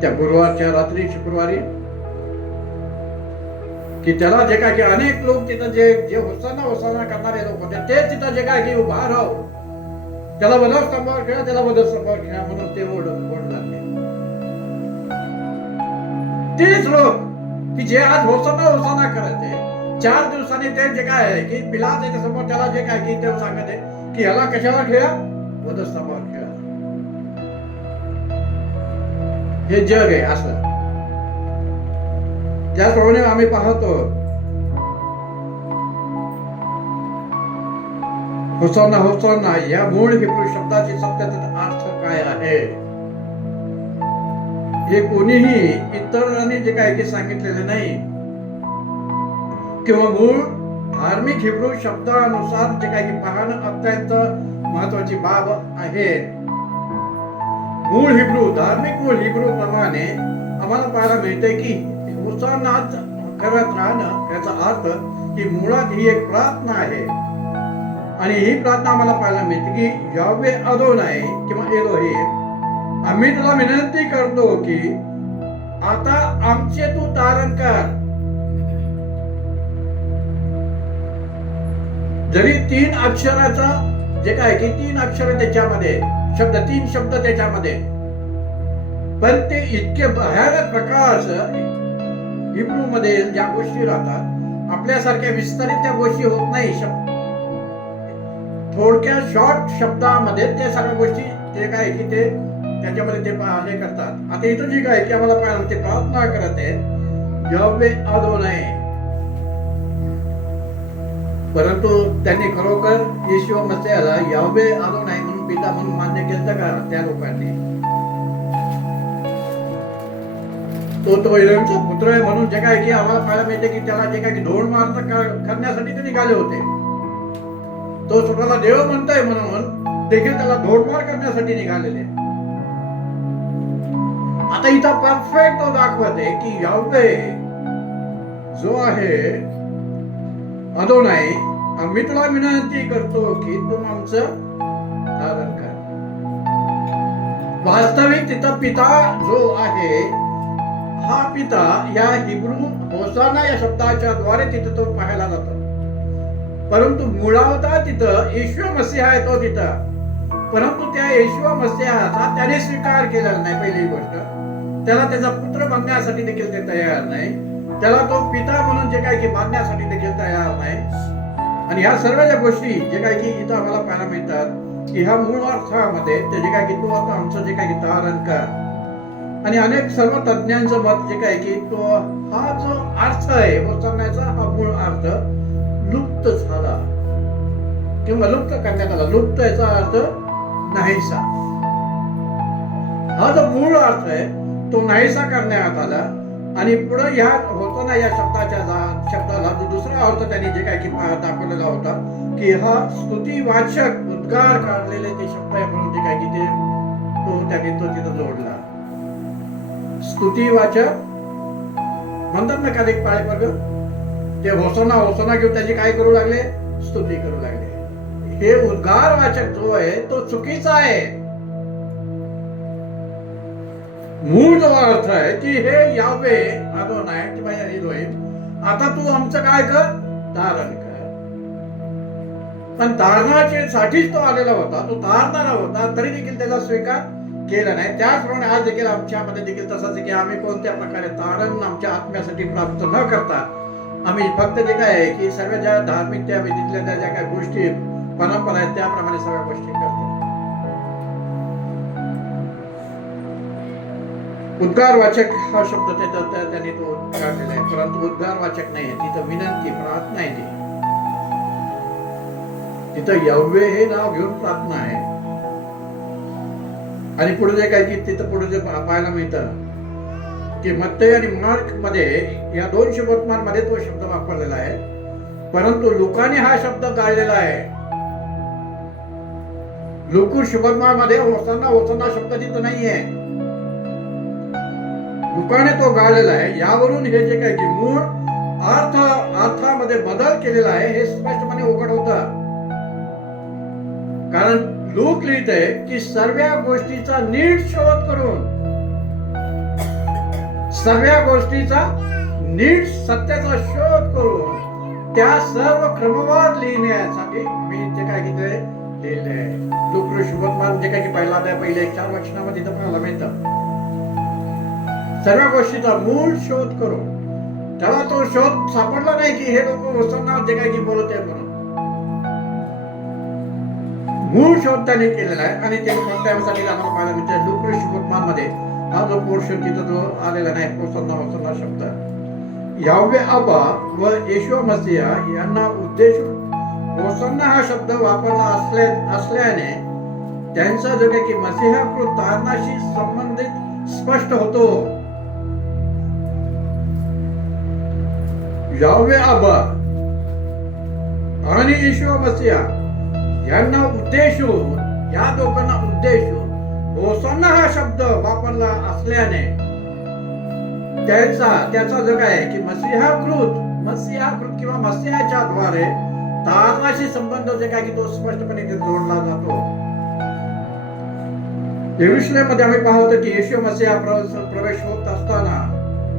त्या गुरुवारच्या रात्री, शुक्रवारी, की त्याला जे काय की अनेक लोक तिथं जे होसाना करणारे लोक होते ते तिथं जे काय की उभा राहू, त्याला वधस्तंभावर खेळा, त्याला वधस्तंभावर खेळा म्हणून ते ओढ लागले. तेच लोक की जे आज होसाना करत आहे, 4 दिवसांनी ते जे काय आहे की पिलात त्याच्या समोर त्याला जे काय की ते सांगत आहे की ह्याला कशाला खेळा, वधस्तंभावर खेळा. हे जग आहे असं. त्याचप्रमाणे आम्ही पाहतो होसाना या मूळ हिब्रू शब्दाची सत्यतेचा अर्थ काय आहे हे कोणीही इतरांनी जे काय की सांगितलेले नाही, किंवा मूळ धार्मिक हिब्रू शब्दानुसार जे काही पाहणं अत्यंत महत्वाची बाब आहे. धार्मिक मूळ हिब्रू प्रमाणे आम्हाला पाहायला मिळते की होसाना करत राहणं याचा अर्थ की मुळात ही एक प्रार्थना आहे. आणि ही प्रार्थना आम्हाला पाहायला मिळते की यावे अदोनाय किंवा एलोहिम, आम्ही तुला विनंती करतो की आता आमचे तू तारण कर. जरी 3 अक्षराचा जे काय की 3 अक्षर त्याच्यामध्ये, 3 शब्द त्याच्यामध्ये, पण ते इतके भयानक प्रकारचं हिब्रू मध्ये ज्या गोष्टी राहतात, आपल्यासारख्या विस्तारित त्या गोष्टी होत नाही. थोडक्या शॉर्ट शब्दामध्ये ते सगळ्या गोष्टी ते काय की ते त्याच्यामध्ये ते हे करतात. आता इथं जी काय की आम्हाला पाहिलं ते प्रार्थना करत आहेत यावे अदोनाय, परंतु त्यांनी खरोखर येशू मसीहाला यावे अदोनाय म्हणून पिता म्हणून मान्य केलं का त्या लोकांनी? तो एलोहिमचा पुत्र आहे म्हणून जे काय की आम्हाला पाहायला मिळते की त्याला जे काय की धोंड मारता करण्यासाठी ते निघाले होते. तो स्वतःला देव म्हणतोय म्हणून देखील त्याला धोंडमार करण्यासाठी निघालेले. आता इथं परफेक्ट तो दाखवते की यावे जो आहे अदोनाय, आम्ही तुला विनंती करतो की तू आमचं वास्तविक तिथं पिता जो आहे, हा पिता या हिब्रू होसाना या शब्दाच्या द्वारे तिथं तो पाहायला जातो. परंतु मुळावता तिथं येशू मसीहा आहे तो तिथं. परंतु त्या येशू मसीहाचा त्याने स्वीकार केलेला नाही. पहिली गोष्ट, त्याला त्याचा पुत्र बनण्यासाठी देखील ते तयार नाही. त्याला तो पिता म्हणून जे काही की मानण्यासाठी देखील तयार नाही. आणि ह्या सर्व ज्या गोष्टी जे काही की इथं आम्हाला पाहायला मिळतात की ह्या मूळ अर्थामध्ये ते जे काही की तो आता आमचं जे काही तारण कर आणि अनेक सर्व तज्ञांचं मत जे काही की तो हा जो अर्थ आहे होसानाचा, हा मूळ अर्थ लुप्त झाला किंवा लुप्त करण्यात आला. लुप्त याचा अर्थ नाहीसा. हा जो मूळ अर्थ आहे तो नाहीसा करण्यात आला. आणि पुढे ह्या होसाना या शब्दाला जो दुसरा अर्थ त्यांनी जे काही की दाखवलेला होता की हा स्तुतिवाचक उद्गार काढलेले ते शब्द आहे म्हणून जे काही की ते त्यांनी तो तिथं जोडला. स्तुतिवाचक म्हणतात ना काही पाळे वर्ग, ते होसाना घेऊन त्याची काय करू लागले, स्तुती करू लागले. हे उद्गार वाचक जो आहे तो चुकीचा आहे. मूळ जो अर्थ आहे की हे यावे अदोनाय किंवा एलोहिम, आता तू आमचं काय कर, तारण कर. पण तारणाच्या साठीच तो आलेला होता, तो तारणारा होता, तरी देखील त्याचा स्वीकार केला नाही. त्याचप्रमाणे आज देखील आमच्यामध्ये देखील तसंच आहे की आम्ही कोणत्या प्रकारे तारण आमच्या आत्म्यासाठी प्राप्त न करता आम्ही फक्त जे काय आहे की सर्व ज्या धार्मिक त्या विधीतल्या त्या ज्या काही गोष्टी परंपरा आहेत त्याप्रमाणे सगळ्या गोष्टी करतो. उद्गारवाचक हा शब्द त्यांनी तो काढलेला आहे, परंतु उद्गारवाचक नाही, तिथं विनंती प्रार्थना आहे. तिथं यहोवे हे नाव घेऊन प्रार्थना आहे. आणि पुढे जे काय की तिथं पुढे जे पाहायला मिळतं की मत्तई आणि मार्क मध्ये या दोन शुभवर्तमानमध्ये तो शब्द वापरलेला आहे, परंतु लुकाने हा शब्द गाळलेला आहे. लुकू शुभवर्तमानमध्ये होसाना शब्द तिथं नाहीये, लुकाने तो गाळलेला आहे. यावरून हे जे काही की मूळ अर्थामध्ये बदल केलेला आहे हे स्पष्टपणे उघड होतं. कारण लूक लिहिते की सर्व गोष्टीचा नीट शोध करून, सर्व गोष्टीचा नीट सत्याचा शोध करून त्या सर्व क्रमवार लिहिण्यासाठी मी जे काय की ते लिहिले आहे. लूक शुभवर्तमान जे काय की पहिला त्या पहिले 4 वचनामध्ये इथं पाहायला मिळतं. सर्व गोष्टीचा मूळ शोध करून, त्याला तो शोध सापडला नाही की हे लोक होसाना जे काय की बोलत आहेत म्हणून. मूळ शोध त्यांनी केलेला आहे आणि ते कोणत्यासाठी आम्हाला पाहायला मिळते लूक शुभवर्तमानमध्ये हा जो पोर्शन तिथं जो आलेला नाही होसाना शब्द. यावे आबा व येशू मसीहा यांना उद्देशून होसाना हा शब्द वापरला असल्याने त्यांचा जो काही की मसीहाकृत तारणाशी संबंधित स्पष्ट होतो. यावे आबा आणि येशू मसीहा यांना उद्देशून, या दोघांना उद्देशून होसाना हा शब्द वापरला असल्याने त्याचा जो काय की मसीहाकृत किंवा मसीहाच्या द्वारे तारणाशी संबंध जे काय की तो स्पष्टपणे जोडला जातो. यरूशलेममध्ये आम्ही पाहतो की येशू मसीहा प्रवेश होत असताना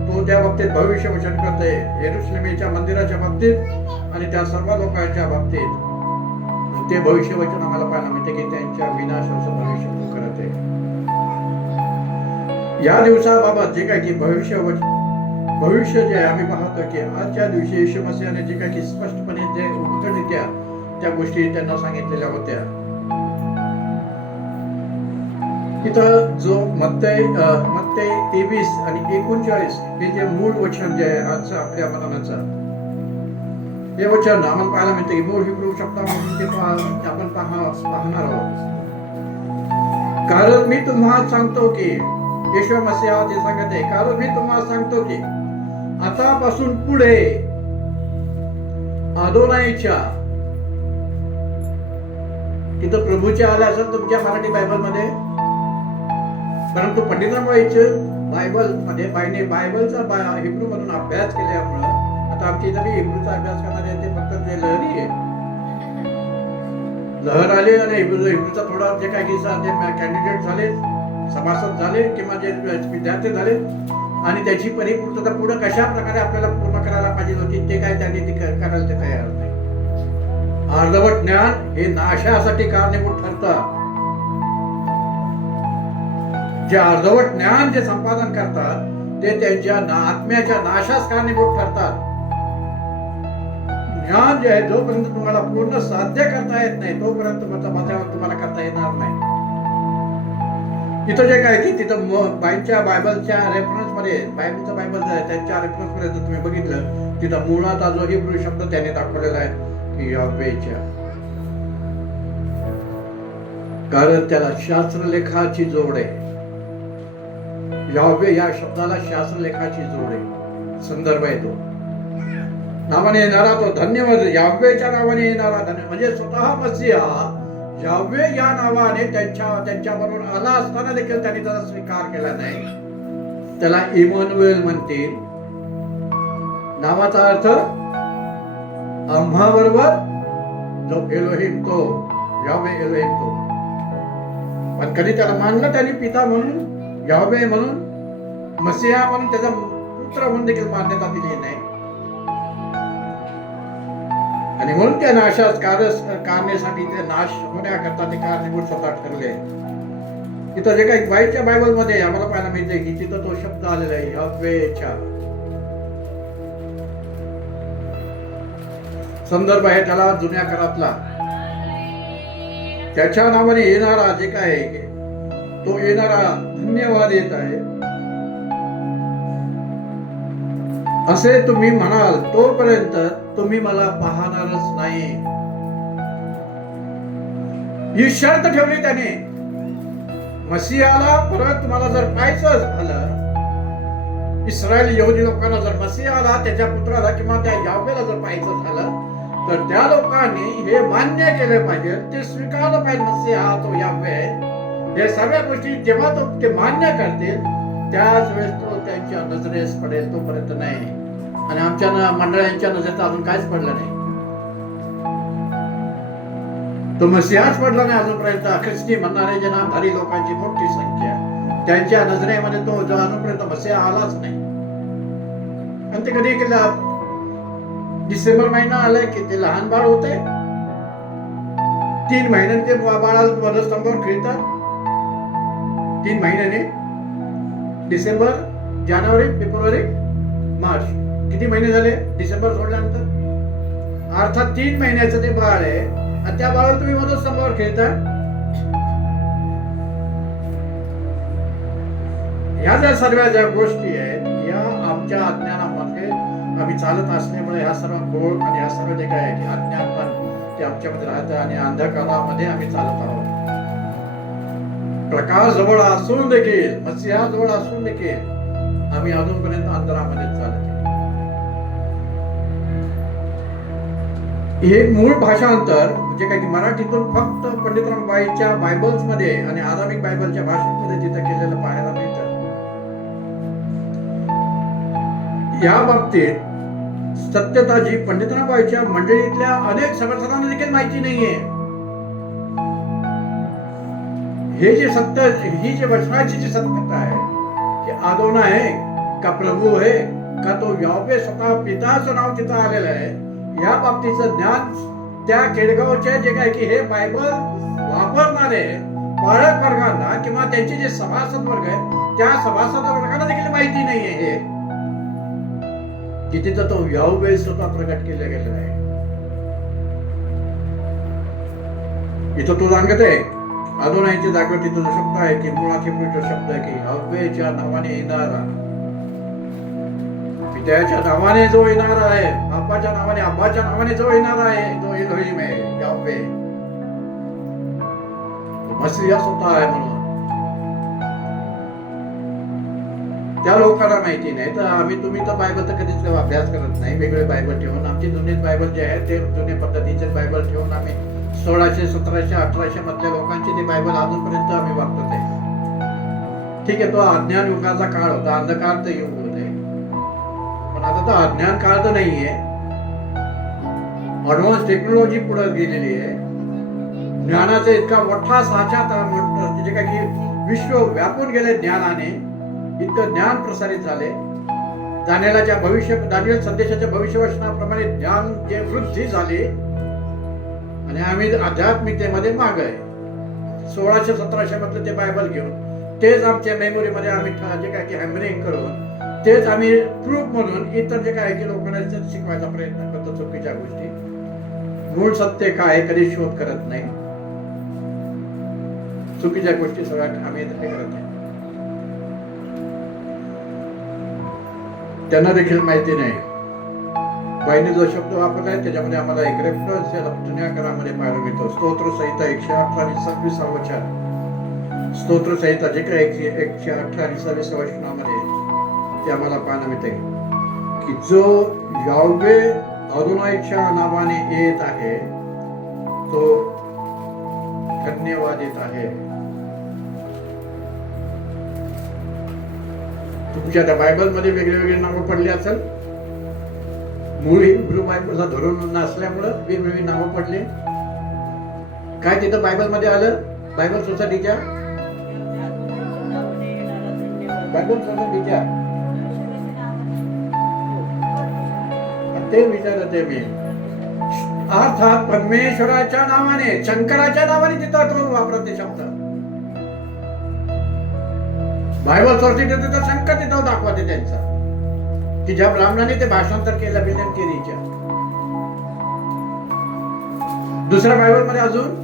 तो त्या बाबतीत भविष्य वचन करते, यरूशलेमेच्या मंदिराच्या बाबतीत आणि त्या सर्व लोकांच्या बाबतीत. ते भविष्य वचन आम्हाला पाहायला मिळते की त्यांच्या विनाशाचं भविष्य तो करत आहे. या दिवसाबाबत जे काय की भविष्य जे आम्ही पाहतो की आजच्या दिवशी येशू मसीहाने जे काही स्पष्टपणे जे उघडरित्या त्या गोष्टी त्यांना सांगितलेल्या होत्या. इथं जो मत्तई 23 आणि 39 हे जे मूळ वचन जे आहे आजचं आपल्या मनाचं हे वचन आम्हाला पाहायला मिळते की मूळ हिब्रू शब्दामधून ते आपण पाहणार आहोत. कारण मी तुम्हाला सांगतो की येशू मसीहा जे सांगत आहे, कारण मी तुम्हाला सांगतो की आतापासून पुढे अदोनाईच्या, तिथं प्रभूच्या आल्या असेल तुमच्या मराठी बायबल मध्ये, परंतु पंडितांमुळे बायबल मध्ये बायबलचा हिब्रू मधून अभ्यास केल्यामुळं आता आमच्या इथं हिब्रूचा अभ्यास करणारे ते फक्त ते लहरी आहे, लहर आली आणि हिब्रूचा थोडा जे काही कॅन्डिडेट झाले सभासद झाले किंवा जे विद्यार्थी झाले आणि त्याची परिपूर्तता पुढे कशा प्रकारे आपल्याला पूर्ण करायला पाहिजे होती ते काय त्यांनी करायला ते तयार नाही. अर्धवट ज्ञान हे नाशासाठी कारणीभूत ठरतं. जे अर्धवट ज्ञान जे संपादन करतात ते त्यांच्या आत्म्याच्या नाशास कारणीभूत ठरतात. ज्ञान जे आहे जोपर्यंत तुम्हाला पूर्ण साध्य करता येत नाही तोपर्यंत तुम्हाला करता येणार नाही. तिथं जे काय की तिथं बायबलच्या रेफरन्स मध्ये बायबलचं बायबल जे आहे त्यांच्या रेफरन्स मध्ये जर तुम्ही बघितलं तिथं मुळात जो हिब्रू शब्द त्याने दाखवलेला आहे की याह्वेच्या, कारण त्याला शास्त्रलेखाची जोड आहे. याह्वे या शब्दाला शास्त्रलेखाची जोड आहे. संदर्भ आहे तो नावाने येणारा तो धन्यवाद. याह्वेच्या नावाने येणारा धन्य म्हणजे स्वतः मसीहा याह्वे या नावाने त्यांच्याबरोबर आला असताना देखील त्यांनी त्याचा स्वीकार केला नाही. त्याला इमॅन्युएल म्हणतील. नावाचा अर्थ आम्हा बरोबर जो एलोहिम तो याह्वे एलोहिम तो. पण कधी त्याला मानलं त्यांनी पिता म्हणून, याह्वे म्हणून, मसीहा म्हणून, त्याचा पुत्र म्हणून देखील मान्यता दिली नाही. आणि म्हणून त्या नाशास कारण्यासाठी ते नाश होण्याकरता ते कारणीभूत स्वतः ठरले. तिथं जे काही बायबल मध्ये आम्हाला पाहायला मिळते की तिथं तो शब्द आलेला आहे याह्वेच्या. संदर्भ आहे त्याला जुन्या करातला. त्याच्या नावाने येणारा जे काय तो येणारा धन्यवाद येत आहे असे तुम्ही म्हणाल तोपर्यंत तुम्ही मला पाहणारच नाही. ही शर्त ठेवली त्याने. मसीहाला परत तुम्हाला जर पाहायचं झालं, इस्रायल यहुदी लोकांना जर मसीहाला त्याच्या पुत्राला किंवा त्या याह्वेला जर पाहायचं झालं तर त्या लोकांनी हे मान्य केले पाहिजे, ते स्वीकारलं पाहिजे मसीहा तो याह्वे आहे. या सगळ्या गोष्टी जेव्हा तो ते मान्य करतील त्याच वेळेस तो त्यांच्या नजरेस पडेल, तोपर्यंत नाही. आणि आमच्या मंडळांच्या नजरेत अजून काहीच पडलं नाही. तो मसीहाच पडला नाही अजूनपर्यंत. ख्रिस्ती म्हणणारे जे नामधारी लोकांची मोठी संख्या त्यांच्या नजरेमध्ये तो जो अजूनपर्यंत मसीहा आलाच नाही. आणि ते कधी डिसेंबर महिना आलाय की ते लहान बाळ होते, 3 महिन्याने ते बाळाला वधस्तंभावर खेळतात. 3 महिन्याने डिसेंबर, जानेवारी, फेब्रुवारी, मार्च, किती महिने झाले डिसेंबर सोडल्यानंतर? अर्थात 3 महिन्याचं ते बाळ आहे आणि त्या बाळाला तुम्ही वधस्तंभावर खेळता. ह्या ज्या सर्व ज्या गोष्टी आहेत या आमच्या अज्ञानामध्ये आम्ही चालत असल्यामुळे ह्या सर्व गोळ आणि ह्या सर्व जे काय आहे अज्ञान पण ते आमच्यामध्ये राहतं आणि अंधकारामध्ये आम्ही चालत आहोत. प्रकाश जवळ असून देखील, मसीहा जवळ असून देखील आम्ही अजूनपर्यंत अंधारामध्ये चालत. हे मूळ भाषांतर म्हणजे काय की मराठीतून फक्त पंडित रमाबाईच्या बायबल्स मध्ये आणि आरामिक बायबलच्या भाषेमध्ये तिथं केलेलं पाहायला मिळतं. या बाबतीत सत्यता जी पंडित रमाबाईच्या मंडळीतल्या अनेक सभासदांना देखील माहिती नाहीये. हे जे सत्य, ही जे वचनाची जी सत्यता आहे की आदोना आहे का प्रभू आहे का तो याह्वे स्वतः पिताचं नाव तिथं आलेलं आहे, या बाबतीचं ज्ञान त्या केडगावचे जे काय की हे बायबल वापरणारे पाळक वर्गांना किंवा त्यांचे जे सभासद वर्ग आहे त्या सभासद वर्गांना देखील माहिती नाहीये हे की तिथं तो याह्वे स्वतः प्रकट केला गेलेला आहे. इथं तो सांगत आहे अदोनाईच्या जागेवर तिथं जो शब्द आहे की मुळात हिब्रूचा शब्द आहे की याह्वेच्या नावाने येणारा, पित्याच्या नावाने जो येणारा आहे, बापाच्या नावाने, अब्बाच्या नावाने जो येणारा आहे, जो एलोहिम आहे, याह्वे, मसीहा स्वतः आहे. म्हणून त्या लोकांना माहिती नाही. तर आम्ही तुम्ही तर बायबल तर कधीच अभ्यास करत नाही. वेगळे बायबल ठेवून आमची जुने बायबल जे आहे ते जुने पद्धतीचे बायबल ठेवून आम्ही 1600, 1700, 1800 मधल्या लोकांची ते बायबल अजूनपर्यंत आम्ही वापरत आहे. ठीक आहे, तो अज्ञान युगाचा काळ होता, अंधकार तर युग होते. पण आता तो अज्ञान काळ तर नाहीये. ऍडव्हान्स टेक्नॉलॉजी पुढे गेलेली आहे. ज्ञानाचा इतका मोठा साचा जे काही विश्व व्यापून गेले ज्ञानाने, इतकं ज्ञान प्रसारित झाले. दानिएल संदेशाच्या भविष्यवचनाप्रमाणे ज्ञान जे वृद्धी झाली आणि आम्ही आध्यात्मिकतेमध्ये माग आहे. 1600-1700 मधलं ते बायबल घेऊन तेच आमच्या मेमोरीमध्ये आम्ही जे काय की हॅमरिंग करून तेच आम्ही प्रूफ म्हणून इतर जे काय की लोकांना शिकवायचा प्रयत्न करतो चुकीच्या गोष्टी. मूळ सत्य काय कधी शोध करत नाही. चुकीच्या गोष्टी सगळ्या आम्ही करत नाही. त्यांना देखील माहिती नाही. बाईने जो शब्द वापरलाय त्याच्यामध्ये आम्हाला एक रेफरन्स जुन्या काळामध्ये पाहायला मिळतो. स्तोत्र संहिता 118 आणि 26 वचन. स्तोत्र संहिता जे काही 118 आणि 26 वचनामध्ये ते आम्हाला पाहायला मिळते की जो याह्वे अदोनाईच्या नावाने येत आहे तो धन्यवादित आहे. तुमच्या त्या बायबल मध्ये वेगवेगळी नावं पडली असेल. मूळ हिब्रू बायबलला धरून नसल्यामुळं वेगवेगळी नावं पडली. काय तिथं बायबल मध्ये आलं? बायबल सोसायटीच्या ते विचारत आहे मी. अर्थात परमेश्वराच्या नावाने, शंकराच्या नावाने तिथं तो वापरते शब्द. बायबल सोसायटी तिथं शंकर तिथं दाखवते त्यांचा की ज्या ब्राह्मणाने ते भाषांतर केलं विलियम केरीच्या. दुसऱ्या बायबल मध्ये अजून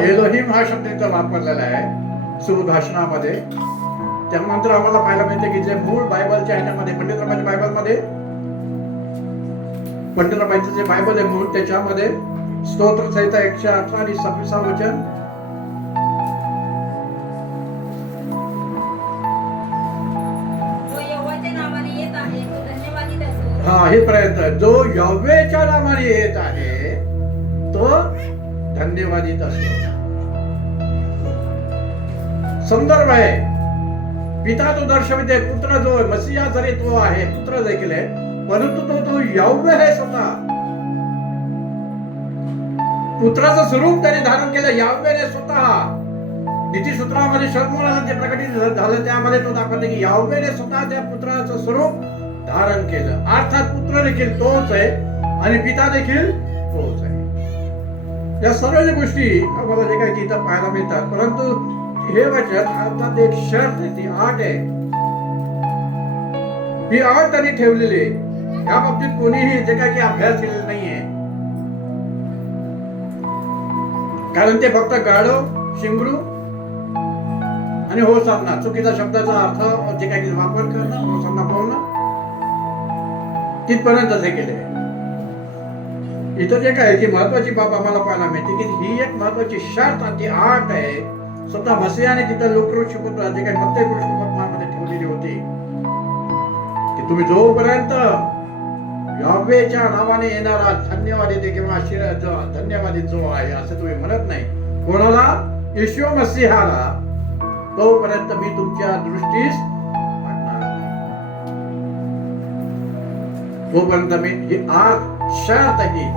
एलोहिम हा शब्द इथं वापरलेला आहे सुभाषणामध्ये. त्यानंतर आम्हाला पाहायला मिळते की जे मूळ बायबलच्या ह्याच्यामध्ये पंडितरामाच्या बायबलमध्ये पंडितरामांचं जे बायबल आहे मूळ त्याच्यामध्ये स्तोत्र संहिता 118 आणि 26 वचन. हा हे पर्यंत जो यहोवेच्या नावाने येत आहे तो धन्यवादित असो. संदर्भ आहे. पिता तो दर्शविते, पुत्र जो मसीहा जरी तो आहे, पुत्र देखील आहे, परंतु तो यहोवे आहे स्वतः. पुत्राचं स्वरूप त्याने धारण केलं यहोवेने स्वतः. नीतिसूत्रामध्ये शर्मोनाला जे प्रकटित झालं त्यामध्ये तो दाखवते की यहोवेने स्वतः त्या पुत्राचं स्वरूप धारण केलं. अर्थात पुत्र देखील तोच आहे आणि पिता देखील तोच आहे. या सर्व ज्या गोष्टी आम्हाला जे काही तिथं पाहायला मिळतात. परंतु हे वचन अर्थात एक शर्त आहे, ती अट आहे. ही अट त्यांनी ठेवलेली आहे. या बाबतीत कोणीही जे काही अभ्यास केलेला नाहीये. कारण ते फक्त गाढव, शिंगरू आणि होसांना चुकीचा शब्दाचा अर्थ जे काही वापर करणं, होसांना बोलणं तिथपर्यंत हे केले. इथं जे काय की महत्वाची बाब आम्हाला पाहायला मिळते की ही एक महत्वाची शर्त आणि अट आहे. स्वतः मसीहाने तिथं लोकरोध शिकवतो जे काही मत्ते पुस्तकामध्ये ठेवलेली होती की तुम्ही जोपर्यंत यहोवेच्या नावाने येणारा धन्यवादित किंवा धन्यवादित जो आहे असं तुम्ही म्हणत नाही कोणाला, येशू मसीहाला, तोपर्यंत मी तुमच्या दृष्टीस पडणार नाही. तोपर्यंत मी ही आग शर्त ही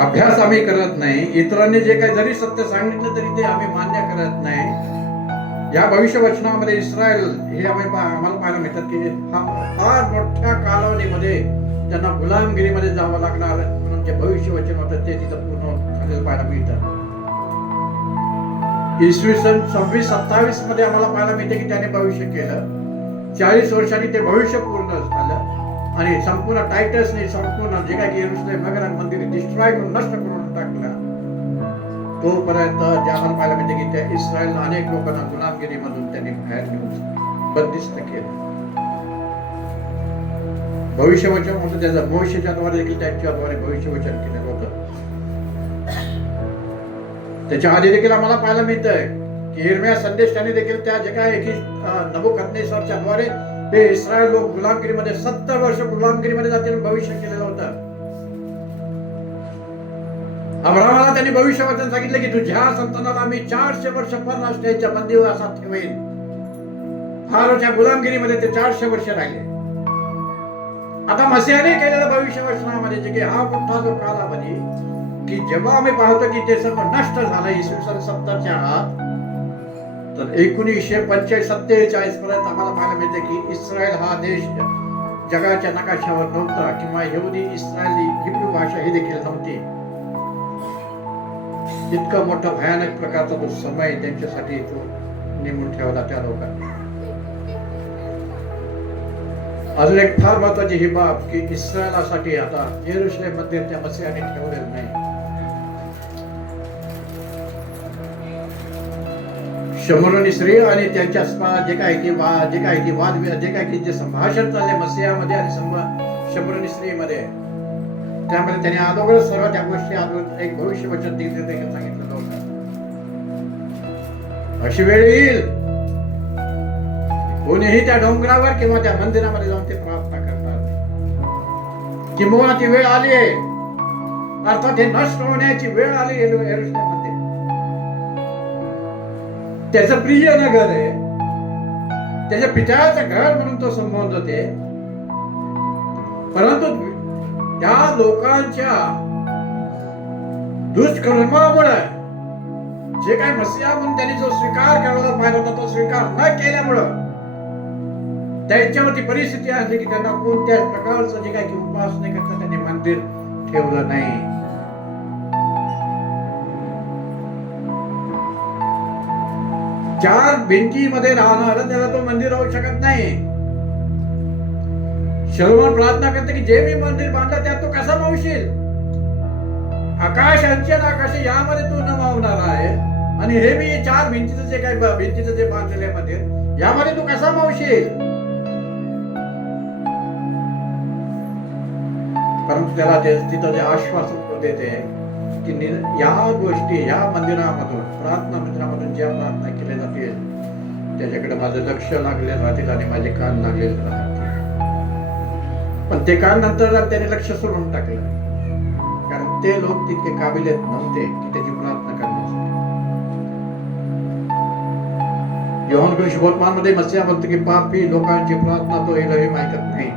अभ्यास आम्ही करत नाही. इतरांनी जे काही जरी सत्य सांगितलं तरी ते आम्ही मान्य करत नाही. या भविष्य वचनामध्ये इस्रायल हे आम्हाला पाहायला मिळतात की फार मोठ्या कालावधीमध्ये त्यांना गुलामगिरीमध्ये जावं लागणार म्हणून जे भविष्य वचन होतं ते तिथं पूर्ण झालेलं पाहायला मिळतं. इसवी सन 26-27 मध्ये आम्हाला पाहायला मिळते की त्याने भविष्य केलं. 40 वर्षांनी ते भविष्य पूर्ण झालं आणि संपूर्ण टायटसने संपूर्ण जे काही येरुशलेम नगर मंदिर डिस्ट्रॉय करून नष्ट करून टाकलं. तोपर्यंत जे आम्हाला पाहायला मिळते की त्या इस्रायलला अनेक लोकांना गुलामगिरीमधून त्यांनी बाहेर घेऊन बंदिस्त केलं. भविष्यवचन होतं त्याचं मोशेच्या द्वारे देखील त्यांच्याद्वारे भविष्यवचन केलं होतं. त्याच्या आधी देखील आम्हाला पाहायला मिळतंय की यिर्मया संदेश त्यांनी देखील त्या जे काय की नबूकदनेस्सरच्या द्वारे हे इस्रायल लोक गुलामगिरीमध्ये 70 वर्ष गुलामगिरीमध्ये जातील भविष्य केलेलं होतं. अब्राहमाला त्यांनी भविष्यवचन सांगितलं की तुझ्या संतानाला मी 400 वर्ष परराष्ट्राच्या बंदिवासात ठेवेन. फारोच्या गुलामगिरीमध्ये ते 400 वर्ष राहिले. आता मसीहाने केलेल्या भविष्यवचनामध्ये जे की हा मोठा जो कालावधी की जेव्हा आम्ही पाहतो की ते सर्व नष्ट झालं इसवी सन 70च्या आत, तर 1945-47 पर्यंत आम्हाला पाहायला मिळते की इस्रायल हा देश जगाच्या नकाशावर नव्हता किंवा यहुदी इस्रायली हिब्रू भाषा ही देखील नव्हती. इतका मोठा भयानक प्रकारचा तो समय त्यांच्यासाठी तो नेमून ठेवला त्या लोकांनी. अजून एक फार महत्वाची ही बाब की इस्रायलासाठी आता येरुशलेम मध्ये त्या मसीहाने ठेवलेलं नाही. शमरोनी स्त्री आणि त्यांच्या जे काय की जे संभाषण चालले मसीहामध्ये आणि शमरोनी स्त्रीमध्ये, त्यामध्ये त्याने अगोदर सर्व त्या गोष्टी अगोदर एक भविष्यवचन देखील सांगितलं होतं. अशी वेळ येईल कोणीही त्या डोंगरावर किंवा त्या मंदिरामध्ये जाऊन ते प्रार्थना करतात. किंवा ती वेळ आली आहे, अर्थात हे नष्ट होण्याची वेळ आली येरुशलेममध्ये. त्याचं प्रिय नगर आहे, त्याच्या पित्याचं घर म्हणून तो संबोधते. परंतु त्या लोकांच्या दुष्कर्मामुळे जे काही मसीहा म्हणून त्यांनी जो स्वीकार करायला पाहिजे होता तो स्वीकार न केल्यामुळं त्यांच्यावरती परिस्थिती आली की त्यांना कोणत्याच प्रकारचं जे काही उपासने करता त्यांनी मंदिर ठेवलं नाही. चार भिंतीमध्ये राहणार त्याला तो मंदिर राहू शकत नाही. शलोमोन प्रार्थना करते की जे मी मंदिर बांधलं त्यात तू कसा मावशील? आकाश अंचन आकाश यामध्ये तू न मावणार आहे आणि हे मी चार भिंतीचं जे काही भिंतीचं जे बांधलेले मंदिर यामध्ये तू कसा मावशील? परंतु त्याला तिथं जे आश्वासन देते की या गोष्टी या मंदिरामधून प्रार्थना मंदिरामधून ज्या प्रार्थना केल्या जातील त्याच्याकडे माझं लक्ष लागले राहतील आणि माझे कान लागलेले राहतील. पण ते कान नंतर त्याने लक्ष सोडून टाकलं, कारण ते लोक तितके काबिलियत नव्हते की त्याची प्रार्थना करण्यासाठी. योहान शुभवर्तमानमध्ये मसीहा म्हणतो की पापी लोकांची प्रार्थना तो एलोहिम ऐकत नाही.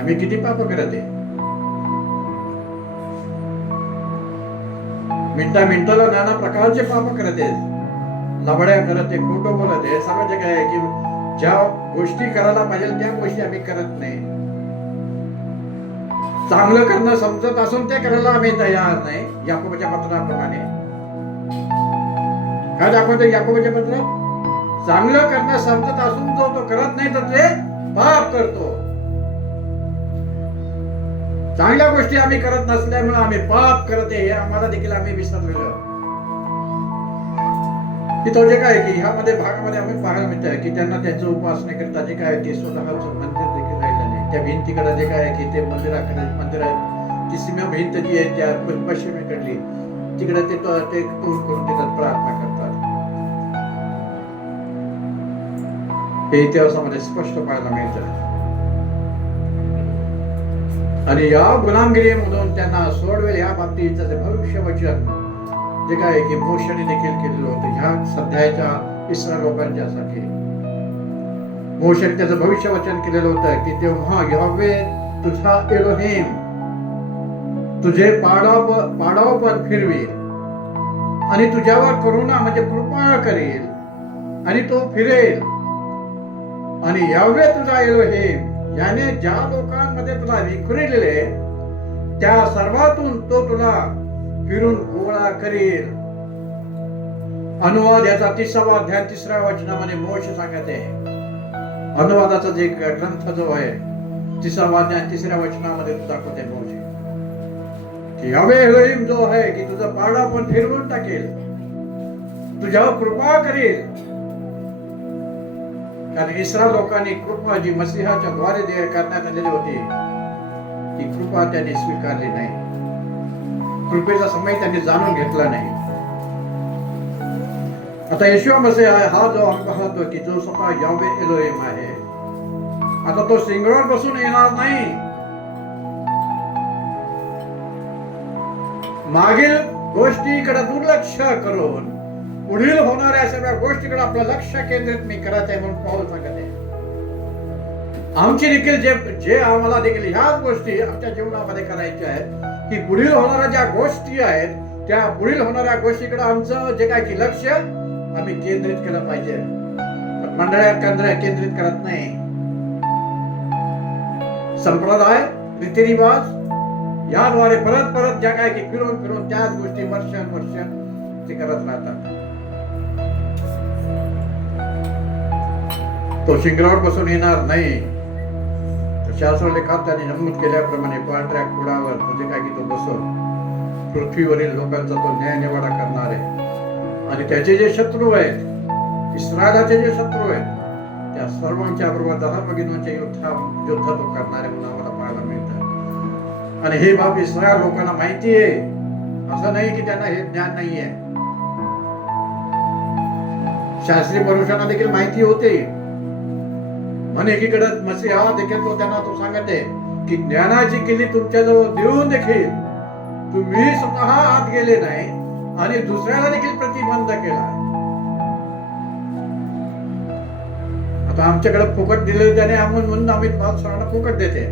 आम्ही किती पाप करत आहे, मिनिटाला नाना प्रकारचे पाप करत आहेत, लबड्या करत आहे, खोटं बोलत आहे, सगळं जे काय की ज्या गोष्टी करायला पाहिजे त्या गोष्टी आम्ही करत नाही. चांगलं करणं समजत असून ते करायला आम्ही तयार नाही. याकोबाच्या पत्राप्रमाणे काय दाखवतो याकोबाच्या पत्रात? चांगलं करणं समजत असून जो तो करत नाही तर ते पाप करतो. चांगल्या गोष्टी आम्ही करत नसल्यामुळे आम्ही पाप करत आहे हे आम्हाला देखील आम्ही विसरलेलो. की तो जे काय की ह्यामध्ये भागामध्ये आम्ही पाहायला मिळतं की त्यांना त्यांचं उपासना करता जे काय की स्वतःचं मंदिर देखील राहिलं नाही. त्या भिंतीकडे जे काय की ते मंदिरात ती सीमा भिंत जी आहे त्या पश्चिमेकडली तिकडे ते तोंड करून तिथं प्रार्थना करतात. हे इतिहासामध्ये स्पष्ट पाहायला मिळतं. आणि या गुलामगिरीमधून त्यांना सोडवेल या बाबतीचं भविष्यवचन जे काय की मोशेने देखील केलेलं होतं ह्या सध्याच्या इस्रायल लोकांच्यासाठी. मोशेने त्याचं भविष्यवचन केलेलं होतं की तेव्हा यहोवे तुझा एलोहिम तुझे पाडावपण फिरवेल आणि तुझ्यावर करुणा म्हणजे कृपा करेल आणि तो फिरेल. आणि यहोवे तुझा एलोहिम याने ज्या लोकांमध्ये तुला विखुरलेले त्या सर्वातून तो तुला फिरून गोळा करेल. अनुवाद याचा 30वा अध्याय 3ऱ्या वचनामध्ये मोशे सांगत आहे. अनुवादाचा जे ग्रंथ जो आहे 30वा अध्याय 3ऱ्या वचनामध्ये दाखवते मोशे की यहोवे एलोहिम जो आहे की तुझा पाडा पण फिरवून टाकेल, तुझ्यावर कृपा करेल. कारण इस्रायल लोकांनी कृपा जी मसीहाच्या द्वारे करण्यात आलेली होती ती कृपा त्यांनी स्वीकारली नाही. कृपेचा समय त्यांनी जाणून घेतला नाही. आता येशू मसीह हा जो आम्ही पाहतो की जो स्वतः यहोवे एलोहिम आहे, आता तो सिंहावर बसून येणार नाही. मागील गोष्टीकडे दुर्लक्ष करून पुढील होणाऱ्या सगळ्या गोष्टीकडे आपलं लक्ष केंद्रित मी करत आहे म्हणून पाऊल सांगत आहे. आमची देखील जे आम्हाला देखील ह्याच गोष्टी आमच्या जीवनामध्ये करायच्या आहेत की पुढील होणाऱ्या ज्या गोष्टी आहेत त्या पुढील होणाऱ्या गोष्टीकडे आमचं जे काय की लक्ष आम्ही केंद्रित केलं पाहिजे. मंडळात केंद्रित करत नाही. संप्रदाय रीतिरिवाज याद्वारे परत परत ज्या काय की फिरून फिरून त्याच गोष्टी वर्ष ते करत राहतात. तो शिंगरावर बसून येणार नाही. शास्त्रलेखात त्यांनी नमूद केल्याप्रमाणे पांढऱ्या कुडावर म्हणजे काय की तो बसून पृथ्वीवरील लोकांचा तो न्यायनिवाडा करणार आहे. आणि त्याचे जे शत्रू आहेत, इस्रायलाचे जे शत्रू आहेत, त्या सर्वांच्या बरोबर धर्मगिन्यांच्या युद्ध तो करणार आहे म्हणून आम्हाला पाहायला मिळतं. आणि हे बाब इस्रायल लोकांना माहिती आहे. असं नाही की त्यांना हे ज्ञान नाहीये. शास्त्री पुरुषांना देखील माहिती होते. म्हणून एकीकडे मसीहा देखील तो त्यांना तो सांगत आहे की ज्ञानाची किल्ली तुमच्याजवळ देऊन देखील तुम्ही स्वतः आत गेले नाही आणि दुसऱ्याला देखील प्रतिबंध केला. आता आमच्याकडे फुकट दिले त्याने म्हणून आम्ही सर्वांना फुकट देते.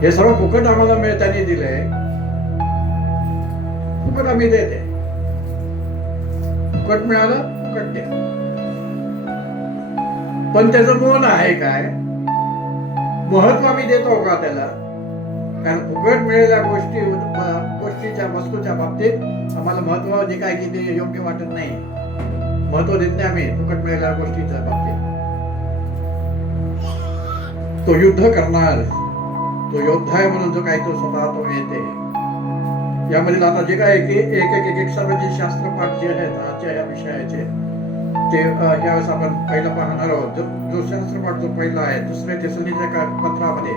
हे सर्व फुकट आम्हाला त्यांनी दिले, फुकट आम्ही देते. फुकट मिळालं फुकट द्या. पण त्याचं मोल आहे काय? महत्व आम्ही देतो का त्याला? कारण फुकट मिळालेल्या गोष्टीच्या वस्तूच्या बाबतीत आम्हाला महत्व जे काय की ते योग्य वाटत नाही. महत्व देत नाही आम्ही फुकट मिळालेल्या गोष्टीच्या बाबतीत. तो युद्ध करणार, तो योद्धा आहे म्हणून जो काही तो स्वतः तो येते. यामध्ये आता जे काय की एक सर्व जे शास्त्रपाठ जे आहेत आजच्या या विषयाचे ते यावेळेस आपण पहिला पाहणार आहोत. जो शास्त्रपाठ जो पहिला आहे दुसऱ्या थेसलोनिकच्या पत्रामध्ये,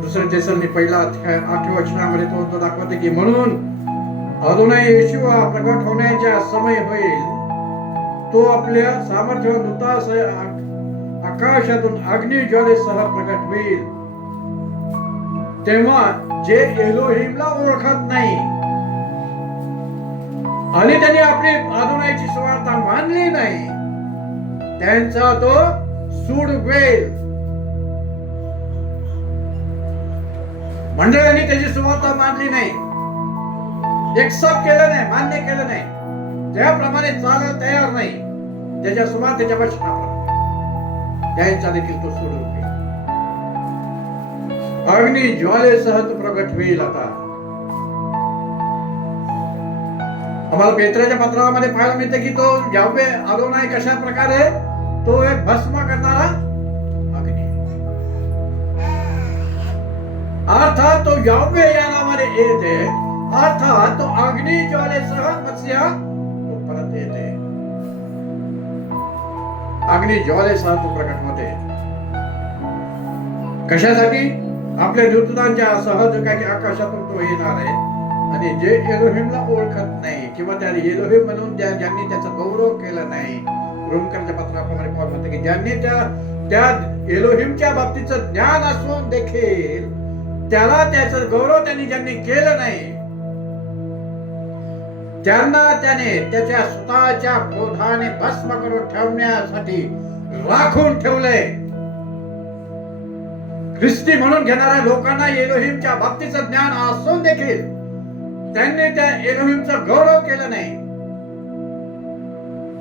दुसऱ्या थेसलोनी पहिला 8व्या वचनामध्ये तो दाखवते की म्हणून अदोनाय येशूआ प्रकट होण्याचा समय होईल, तो आपल्या सामर्थ्यवान दूतासह आकाशातून अग्निज्वालेसह प्रकट होईल. तेव्हा जे एलोहिमला ओळखत नाही आणि त्यांनी आपली अदोनायची सुवार्ता मानली नाही त्यांचा तो सूड वेल. मंडळांनी त्याची सुवार्ता मानली नाही, एक्सेप्ट केलं नाही, मान्य केलं नाही, त्याप्रमाणे चालायला तयार नाही त्याच्या सुवार्तेच्या वचनाप्रमाणे, त्यांचा देखील तो सूड वेल अग्नि ज्वालेसह तो प्रगट होईल. आता आम्हाला पेत्राच्या पत्रामध्ये पाहायला मिळते की तो यावे अदोनाय कशा प्रकारे तो एक भस्म करणारा अग्नी. अर्थात तो यावे या नावाने येते, अर्थात तो अग्नि ज्वालेसह मत्स्या तो परत येते. अग्नि ज्वालेसह तो प्रकट होते. कशासाठी? आपल्या दूतांच्या सहज काय आकाशातून तो येणार आहे. आणि जे एलोहिमला ओळखत नाही किंवा त्या एलोहिम म्हणून ज्यांनी त्याचा गौरव केला नाही, रोमकरांच्या पत्राप्रमाणे पाऊल म्हणते की ज्यांनी त्या एलोहिमच्या बाबतीचं ज्ञान असून देखील त्याला त्याचा गौरव ज्यांनी केलं नाही, त्यांना त्याने त्याच्या स्वतःच्या क्रोधाने भस्म करून ठेवण्यासाठी राखून ठेवलंय. ख्रिस्ती म्हणून घेणाऱ्या लोकांना एलोहिमच्या बाबतीचं ज्ञान असून देखील त्यांनी त्या एलोहिमचा गौरव केला नाही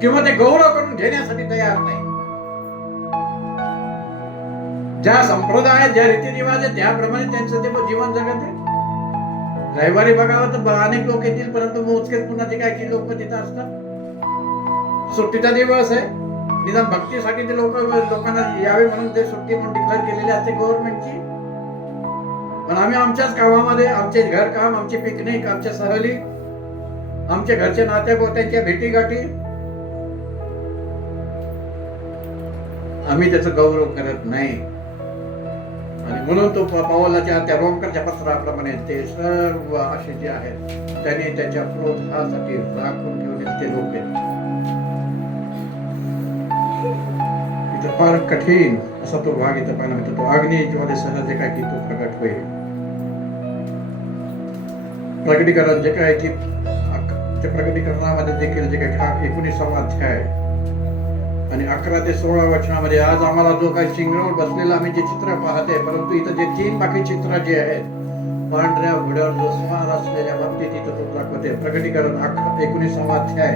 किंवा ते गौरव करून घेण्यासाठी तयार नाही. ज्या संप्रदाय ज्या रीतिरिवाज आहे त्याप्रमाणे त्यांचं ते जीवन जगत आहे. रविवारी बघावं तर अनेक लोक येतील, परंतु मोजकेच पुन्हा ते काय की लोक तिथं असतात. सुट्टीचा दिवस आहे, निदान भक्तीसाठी ते लोकांना यावे म्हणून ते सुट्टी म्हणून डिक्लेअर केलेली असते गव्हर्नमेंटची. पण आम्ही आमच्याच कामामध्ये, आमचे घरकाम, आमची पिकनिक, आमच्या सहली, आमच्या घरच्या नात्या गोत्यांच्या भेटीगाठी, आम्ही त्याचा गौरव करत नाही. आणि म्हणून तो पावलाच्या त्या रोमकरच्या पत्राप्रमाणे ते सर्व असे जे आहेत त्यांनी त्याच्या क्रोधासाठी राखून ठेवले ते लोक आहेत. इथं फार कठीण असा तो भाग इथं पाहायला मिळतो. तो अग्नी ज्वालेसह जे काय की तो प्रकट होईल. प्रकटीकरण जे काय की त्या प्रकटीकरणामध्ये देखील जे काही हा 19वा अध्याय आणि 11 ते 16 वचनामध्ये आज आम्हाला जो काही शिंगणावर बसलेला आम्ही जे चित्र पाहते, परंतु इथं जे 3 बाकी चित्र जे आहेत पांढऱ्या घोड्यावर जो स्वार असलेल्या बाबतीत इथं तो दाखवते. प्रकटीकरण 19वा अध्याय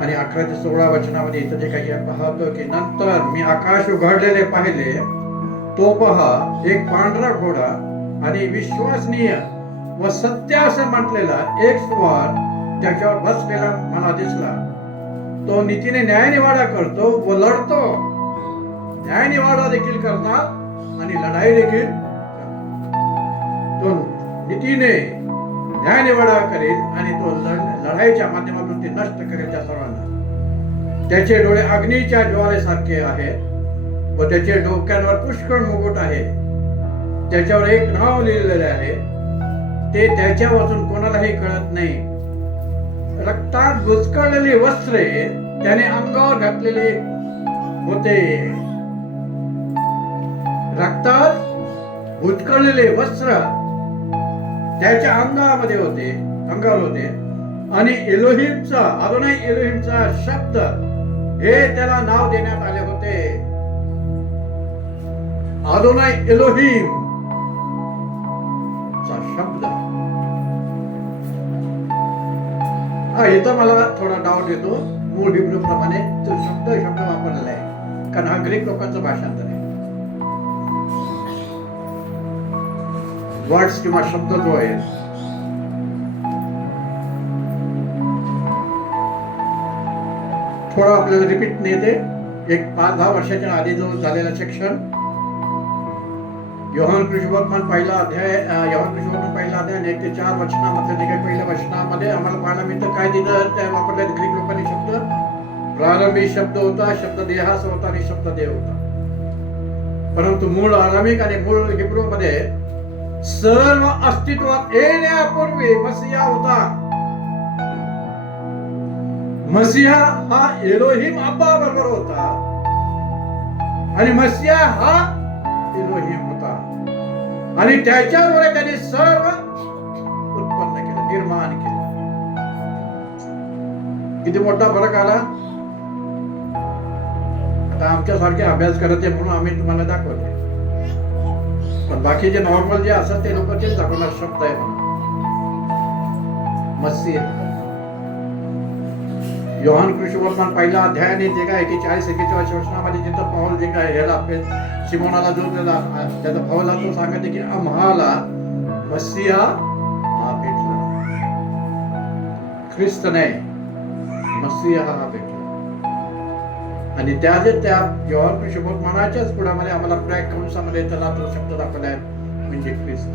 आणि 11 ते 16 वचनामध्ये इथं जे काही पाहतो की नंतर मी आकाश उघडलेले पाहिले, तो पहा एक पांढरा घोडा आणि विश्वसनीय व सत्य असं म्हटलेला एक स्वार त्याच्यावर बसलेला मला दिसला. तो नीतीने न्यायनिवाडा करतो व लढतो. न्यायनिवाडा देखील करणार आणि लढाई देखील. तो नीतीने न्यायनिवाडा करेल आणि तो लढाईच्या माध्यमातून ते नष्ट करेल त्या सर्वांना. त्याचे डोळे अग्नीच्या ज्वालेसारखे आहेत व त्याचे डोक्यांवर पुष्कळ मुकुट आहे. त्याच्यावर एक नाव लिहिलेले आहे, ते त्याच्या वाचून कोणालाही कळत नाही. रक्तात बुचकळलेली वस्त्रे त्याने अंगावर घातलेले होते. रक्तात बुचकळलेले वस्त्र त्याच्या अंगावर होते आणि एलोहिमचा अदोनाई एलोहिमचा शब्द हे त्याला नाव देण्यात आले होते. अदोनाई एलोहिम चा शब्द. इथं मला थोडा डाऊट येतो. मूळ हिब्रू प्रमाणे तो शब्द वापरलेला आहे, कारण हा ग्रीक लोकांचं भाषांतर आहे. वर्ड्स किंवा शब्द जो आहे थोडा आपल्याला रिपीट नेते. एक 5-10 वर्षाच्या आधी जो झालेला सेक्शन योहान कृष्णवर्तमान पहिला अध्याय आणि 1 ते 4 वचनामध्ये जे काही पहिल्या वचनामध्ये आम्हाला पाहायला मिळतं काय तिथं त्या वापरले ग्रीक लोकांनी शब्द. प्रारंभी शब्द होता, शब्द देहास होता आणि शब्द देव होता. परंतु मूळ आरामिक आणि मूळ हिब्रू मध्ये सर्व अस्तित्वात येण्यापूर्वी मसीहा होता. मसीहा हा एलोहिम अब्बा बरोबर होता आणि मसीहा हा एलोहिम होता आणि त्याच्याद्वारे त्याने सर्व उत्पन्न केलं, निर्माण केलं. किती मोठा फरक आला. आता आमच्यासारखे अभ्यास करत आहे म्हणून आम्ही तुम्हाला दाखवतो, पण बाकीचे नॉर्मल जे असतात ते लोक तेच दाखवणार शब्द आहे म्हणून. मसीहा योहान कृष्णवर्तमान पहिला अध्यायाने जे काय की 40-41 वचनामध्ये जिथं पाऊल जे काय ह्याला सिमोनाला जो त्याचा भावला तो सांगते की आम्हाला मसीहा हा भेटला. ख्रिस्त नाही, मसीहा हा भेटला. आणि त्या योहान कृष्णवर्तमानाच्याच पुढामध्ये आम्हाला ब्रॅक कंसामध्ये त्याला तो शब्द दाखवलाय म्हणजे ख्रिस्त.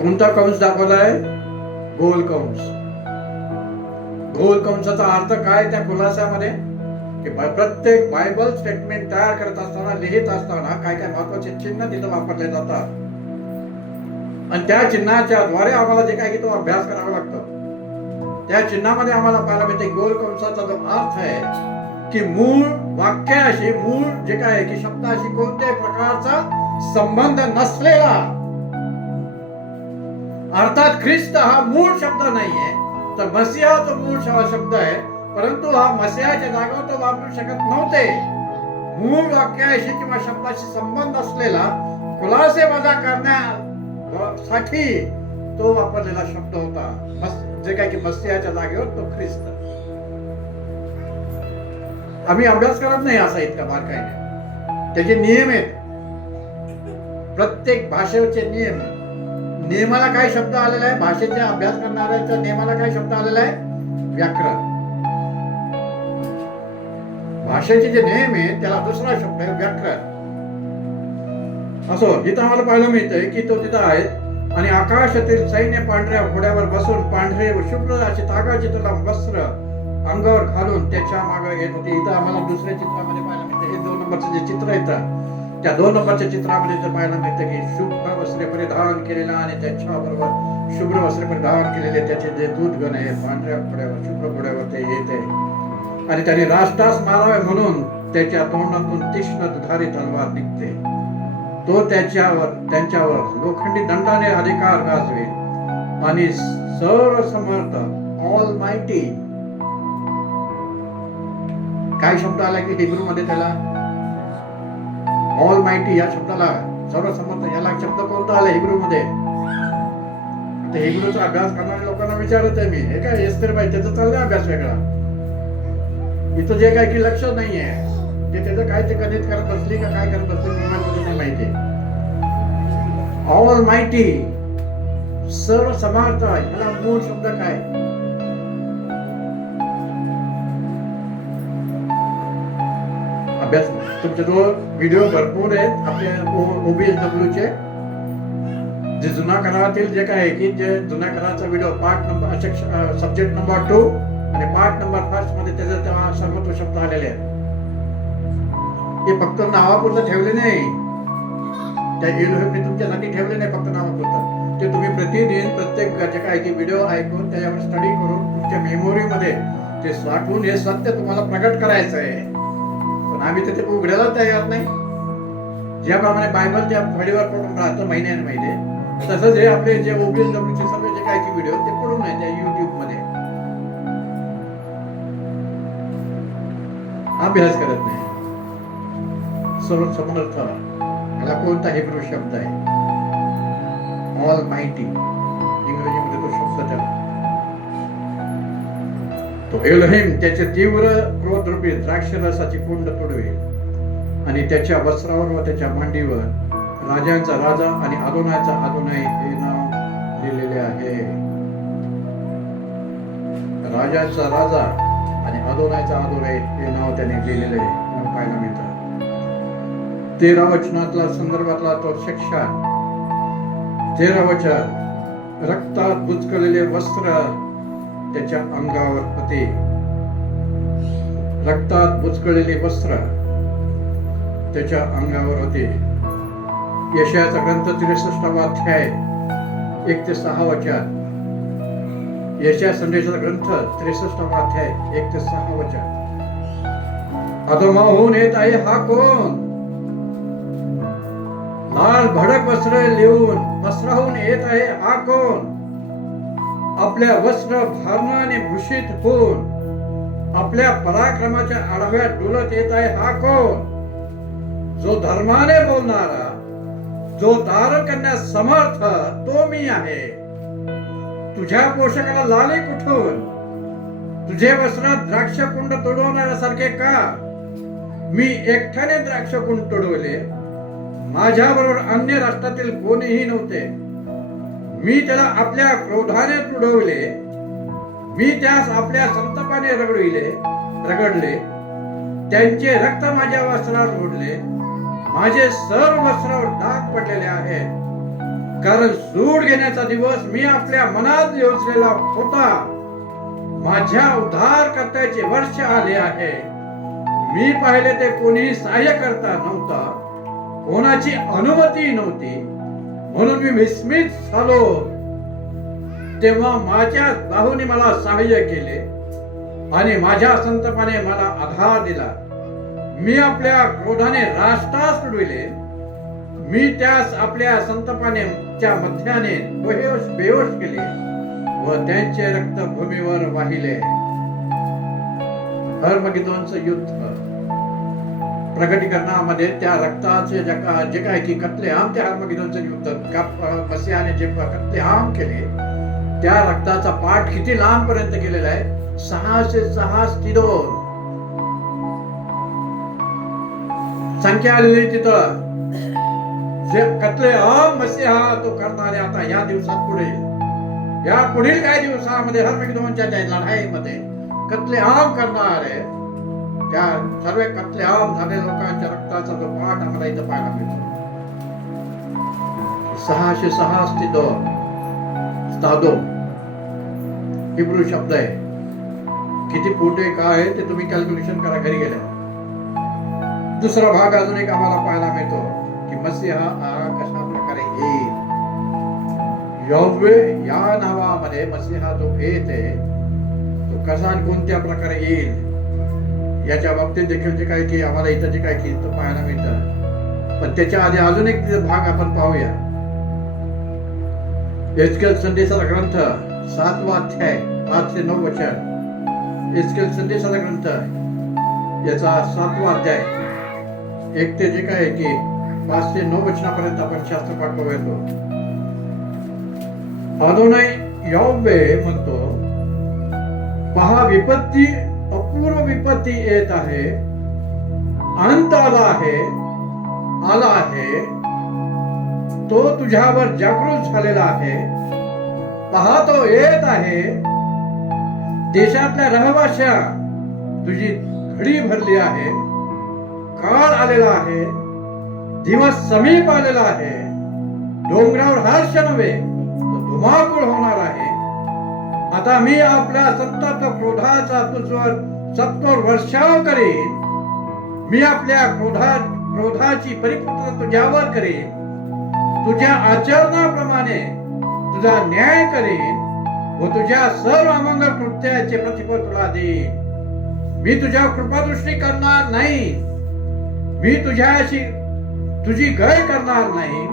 कोणता कंस दाखवलाय? गोल कंस. गोल कंसाचा अर्थ काय त्या खुलासामध्ये की प्रत्येक बायबल स्टेटमेंट तयार करत असताना, लिहित असताना काय काय महत्वाचे चिन्ह तिथं वापरले जातात आणि त्या चिन्हाच्या द्वारे आम्हाला जे काय की तो अभ्यास करावा लागतो. त्या चिन्हामध्ये आम्हाला पाहायला मिळते गोल कंसाचा जो अर्थ आहे की मूळ वाक्याशी, मूळ जे काय आहे की शब्दाशी कोणत्याही प्रकारचा संबंध नसलेला. अर्थात ख्रिस्त हा मूळ शब्द नाहीये, तर मसीहा तो मूळ शब्द आहे, परंतु हा मसीहाच्या जागेवर तो वापरू शकत नव्हते. मूळ वाक्याशी किंवा शब्दाशी संबंध असलेला खुलासे वजा करण्यासाठी तो वापरलेला शब्द होता, जे काय की मसीहाच्या जागेवर तो ख्रिस्त. आम्ही अभ्यास करत नाही असा इतका बारकाईने. त्याचे नियम आहेत, प्रत्येक भाषेचे नियम. नियमाला काय शब्द आलेला आहे? भाषेचा अभ्यास करणाऱ्याच्या नियमाला काय शब्द आलेला आहे? व्याकरण. भाषेचे जे नियम आहे त्याला दुसरा शब्द आहे व्याकरण. असो इथं आम्हाला पाहायला मिळतंय की तो तिथं आहे आणि आकाशातील सैन्य पांढऱ्या घोड्यावर बसून पांढरे व शुभ्र असे तागाचे तुला वस्त्र अंगावर घालून त्याच्या मागे येत होते. इथं आम्हाला दुसऱ्या चित्रामध्ये पाहायला मिळतं, हे 2 नंबरचं जे चित्र येतं त्या 2 नंबरच्या चित्रामध्ये जर पाहायला मिळतं की शुभ्र वस्त्रे परिधान केलेला आणि त्याच्याबरोबर शुभ्र वस्त्रे परिधान केलेले त्याचे जे दूतगण आहे पांढऱ्या घोड्यावर, शुभ्र घोड्यावर ते येते आणि त्याने राष्ट्रास मारावे म्हणून त्याच्या तोंडातून तीक्ष्ण धारी तलवार निघते. तो त्यांच्यावर लोखंडी दंडाने अधिकार गाजवेल आणि सर्व समर्थ ऑल माइटी, काय शब्द आला की हिब्रू मध्ये त्याला ऑल माइटी या शब्दाला सर्व समर्थ याला शब्द कोणता आला हिब्रू मध्ये? हिब्रूचा अभ्यास करणाऱ्या लोकांना विचारत आहे मी, हे काय एस्तेर बाई त्याचा चाललाय अभ्यास वेगळा, इथं जे काय की लक्ष नाहीये ते त्याचं काय ते गणित करत बसली का काय करत बसली तुम्हाला नाही माहिती. ऑल माइटी सर्व समर्थ याला मूळ शब्द काय? अभ्यास तुमच्याजवळ व्हिडिओ भरपूर आहेत आपल्या OBSW चे, जे जुना करारातील जे काय आहे की जे जुन्या कराराचा video part number subject number 2 आणि पार्ट नंबर 1 मध्ये त्याचा सर्व शब्द आलेले आहेत. हे फक्त नावापुरतं ठेवले नाही, त्या एलोहिमने तुमच्यासाठी ठेवले नाही फक्त नावापुरतं, ते तुम्ही प्रतिदिन प्रत्येक जे काय की व्हिडिओ ऐकून त्याच्यावर स्टडी करून तुमच्या मेमोरीमध्ये ते साठवून हे सत्य तुम्हाला प्रगट करायचं आहे. पण आम्ही ते उघडायला तयार नाही. ज्याप्रमाणे बायबल त्या फळीवर पडून राहतं महिन्याने महिने, तसंच हे आपले जे OBSW चे सर्व जे काय की व्हिडिओ ते पडून आहे त्या YouTube मध्ये, अभ्यास करत नाही. सर्व समर्थ याला कोणता हिब्रू शब्द आहे? ऑल माइटी, इंग्रजीमध्ये तो शब्द त्याला तो एलोहिम त्याचे तीव्र क्रोधरूपी द्राक्षरसाची कुंड तोडवेल आणि त्याच्या वस्त्रावर व त्याच्या मांडीवर राजांचा राजा आणि अदोनायचा अदोनाई हे नाव लिहिलेले आहे. राजांचा राजा आणि अदोनायचा अदोनाई हे नाव त्याने लिहिलेले पाहायला मिळतं. 13 वचनातला संदर्भातला तो शिक्षा, 13 वचन, रक्तात बुचकळलेले वस्त्र त्याच्या अंगावर होते. रक्तात बुचकळलेले वस्त्र त्याच्या अंगावर होते. यशायाचा ग्रंथ 63वा अध्याय 1 ते 6 वचन. यशाया संदेशाचा ग्रंथ 63वा अध्याय 1 ते 6 वचन. अधोमाहून येत आहे हा कोण? लाल भडक वस्त्र लिहून वस्त्राहून येत आहे हा कोण? आपल्या वस्त्र भारणाने भूषित होऊन आपल्या पराक्रमाच्या आडव्यात डुलत येत आहे हा कोण? जो धर्माने बोलणारा, जो धारण करण्यास समर्थ, तो मी आहे. तुझ्या पोषकाला लाली कुठून? तुझे वस्त्रात द्राक्षकुंड तोडवणाऱ्यासारखे का? मी एकट्याने द्राक्षकुंड तोडवले, माझ्या बरोबर अन्य राष्ट्रातील कोणीही नव्हते. मी त्याला आपल्या क्रोधाने तुडवले, मी त्यास आपल्या संतापाने रगडले, त्यांचे रक्त माझ्या वस्त्रावर ओढले, माझे सर्व वस्त्रावर डाग पडलेले आहेत. कारण सूड घेण्याचा दिवस मी आपल्या मनात योजलेला होता. माझ्या उद्धारकर्त्याचे वर्ष आले आहे. मी पाहिले ते कोणी सहाय्य करता नव्हता, कोणाची अनुमती नव्हती, म्हणून मी विस्मित झालो. तेव्हा माझ्या बाहूने मला सहाय्य केले आणि माझ्या संतापाने मला आधार दिला. मी आपल्या क्रोधाने राष्ट्रास तुडविले, मी त्यास आपल्या संतापाने च्या मध्याने बेहोश केले व त्यांचे रक्त भूमीवर वाहिले. हर्मगिदोनचं युद्ध प्रगटीकरणामध्ये त्या रक्ताचे जे काय की कत्लेआम, त्या हर्मगिदोनचं युद्ध मसीहाने जे कत्लेआम केले त्या रक्ताचा पाठ किती लांब पर्यंत केलेला आहे? 606 संख्या आलेली तिथं. जे कत्लेआम मसीहा तो करणारे आता या दिवसात पुढे, या पुढील काही दिवसामध्ये हर्मगिदोनच्या लढाईमध्ये कत्लेआम करणारे त्या सर्व कत्लेआम झाले लोकांच्या रक्ताचा जो पाठ आम्हाला इथं पाहायला मिळतो. 606 हिब्रू शब्द आहे. किती फुटे काय आहे ते तुम्ही कॅल्क्युलेशन करा घरी गेल्यावर. दुसरा भाग अजून एक आम्हाला पाहायला मिळतो की मसीहा कशा प्रकारे येईल. यहोवे या नावामध्ये मसीहा जो येते तो कसा आणि कोणत्या प्रकारे येईल याच्या बाबतीत देखील जे काय की आम्हाला इथं जे काय की इथं पाहायला मिळतं पण त्याच्या आधी अजून एक भाग आपण पाहूया. एचकेल संदेशाचा ग्रंथ 7वा अध्याय 5 ते 9 वचन. एचकेल संदेशाचा ग्रंथ याचा 7वा अध्याय 1 ते जे काय की 5 ते 9 वचनापर्यंत आपण शास्त्रपाठ पाहूया. अदोनाय याह्वे म्हणतो, पहा विपत्ती, अपूर्व विपत्ती येत आहे, अनंत आला आहे, तो तुझ्यावर जागृत झालेला आहे. पहा तो येत आहे, देशातल्या रहिवाश्या तुझी घडी भरली आहे, काळ आलेला आहे, दिवस समीप आलेला आहे. डोंगरावर हर्ष नव्हे तर धुमाकूळ होणार आहे. आता मी आपल्या संतप्त क्रोधाचा तुझवर सत्वर वर्षाव करेन. मी आपल्या क्रोधाची परिपूर्तता तुझ्यावर करेन. तुझ्या आचरणाप्रमाणे तुझा न्याय करेन व तुझ्या सर्व अमंगल कृत्याचे प्रतिफळ तुला देईन. मी तुझ्या कृपादृष्टी करणार नाही. मी तुझी गय करणार नाही,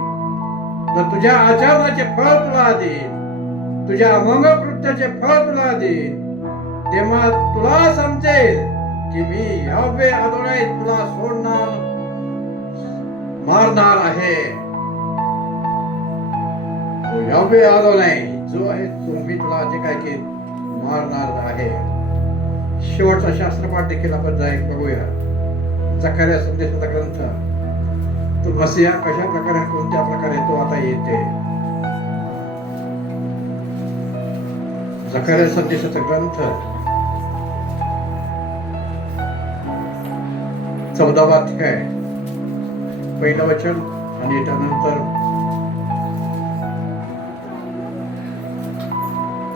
तर तुझ्या आचरणाचे फळ तुला देईन. तुझ्या अमंगल कृत्याचे फळ तुला देईन. तेव्हा तुला समजेल की मी याह्वे अदोनाय तुला सोडणार मारणार आहे. याह्वे अदोनाय जो आहे तो मी तुला जे काय की मारणार आहे. शेवटचा शास्त्रपाठ देखील आपण बघूया. जकर्या संदेशाचा ग्रंथ. तो मसीहा कशा प्रकारे कोणत्या प्रकारे तो आता येते. जकर्या संदेशाचा ग्रंथ 14वा अध्याय 1 वचन आणि त्यानंतर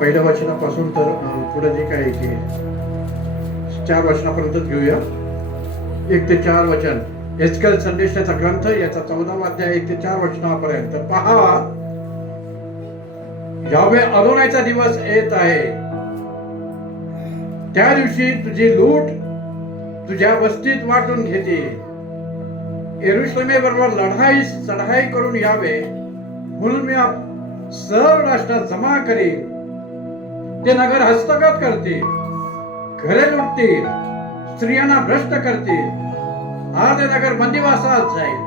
1 वचनापासून तर पुढे जे काय की 4 वचनापर्यंत घेऊया. 1 ते 4 वचन. एचकेल संदेशाचा ग्रंथ याचा 14वा अध्याय 1 ते 4 वचनापर्यंत. पहा याह्वे अदोनायचा दिवस येत आहे. त्या दिवशी तुझी लूट तुझ्या वस्तीत वाटून घेते. यरुशलेमेबरोबर चढाई करून यावे म्हणून मी सर्व राष्ट्रात जमा करेन. ते नगर हस्तगत करतील, घरे लुटतील, स्त्रियांना भ्रष्ट करतील. अर्धे नगर बंदिवासात जाईल,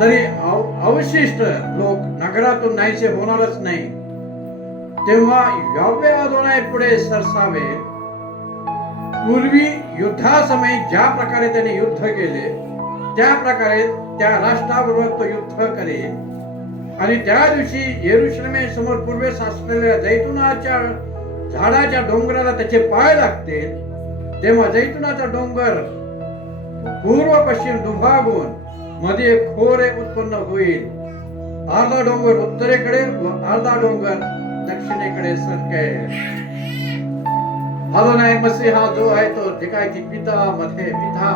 तरी अवशिष्ट लोक नगरातून नाहीसे होणारच नाही. तेव्हा याह्वे अदोनाय पुढे सरसावे. पूर्वी युद्धासमयी ज्या प्रकारे त्याने युद्ध केले त्या प्रकारे त्या राष्ट्राबरोबर तो युद्ध करेल. आणि त्या दिवशी यरुशलेमे समोर पूर्वेस असलेल्या जैतुनाच्या झाडाच्या डोंगराला त्याचे पाय लागतील. तेव्हा जैतुनाचा डोंगर पूर्व पश्चिम दुभागून मध्ये खोरे उत्पन्न होईल. अर्धा डोंगर उत्तरेकडे व अर्धा डोंगर दक्षिणेकडे सरकेल. अदोनाय मसीहा जो आहे तो जे काय की पिता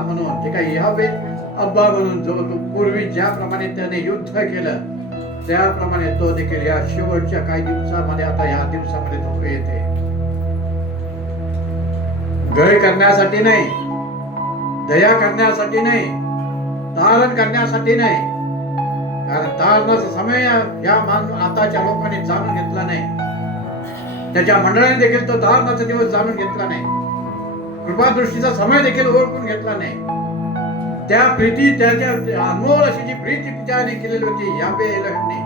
म्हणून जे काही याह्वे अब्बा म्हणून जो तो पूर्वी ज्याप्रमाणे त्याने युद्ध केलं त्याप्रमाणे तो देखील या शेवटच्या काही दिवसामध्ये आता या दिवसामध्ये तो येते. गय करण्यासाठी नाही, दया करण्यासाठी नाही, तारण करण्यासाठी नाही. कारण तारणाचा समय या आताच्या लोकांनी जाणून घेतला नाही. त्याच्या मंडळाने देखील तो तारणाचा दिवस जाणून घेतला नाही. कृपादृष्टीचा समय देखील ओळखून घेतला नाही. त्या प्रीती त्याच्या अनमोल अशी जी प्रीती त्याने केलेली होती याह्वे एलोहिमने,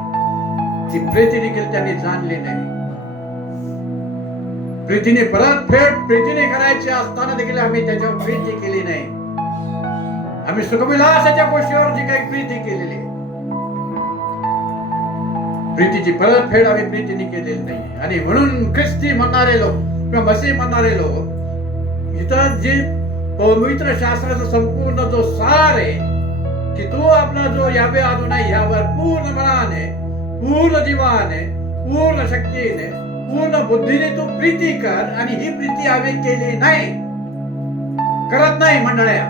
ती प्रीती देखील त्यांनी जाणली नाही. प्रीतीने प्रीतीने करायची असताना देखील आम्ही त्याच्यावर प्रीती केली नाही. आम्ही सुखविलासाच्या गोष्टीवर जी काही प्रीती केलेली, प्रीतीची परतफेड आम्ही प्रीतीने केलेली नाही. आणि म्हणून ख्रिस्ती म्हणणारे लोक किंवा मसीह म्हणणारे लोक इथं जे पवित्र शास्त्राचा संपूर्ण जो सार आहे की तू आपला जो याह्वे अदोनाय यावर पूर्ण मनाने, पूर्ण जीवाने, पूर्ण शक्तीने, पूर्ण बुद्धीने तू प्रीती कर. आणि ही प्रीती आम्ही केली नाही, करत नाही मंडळ्या.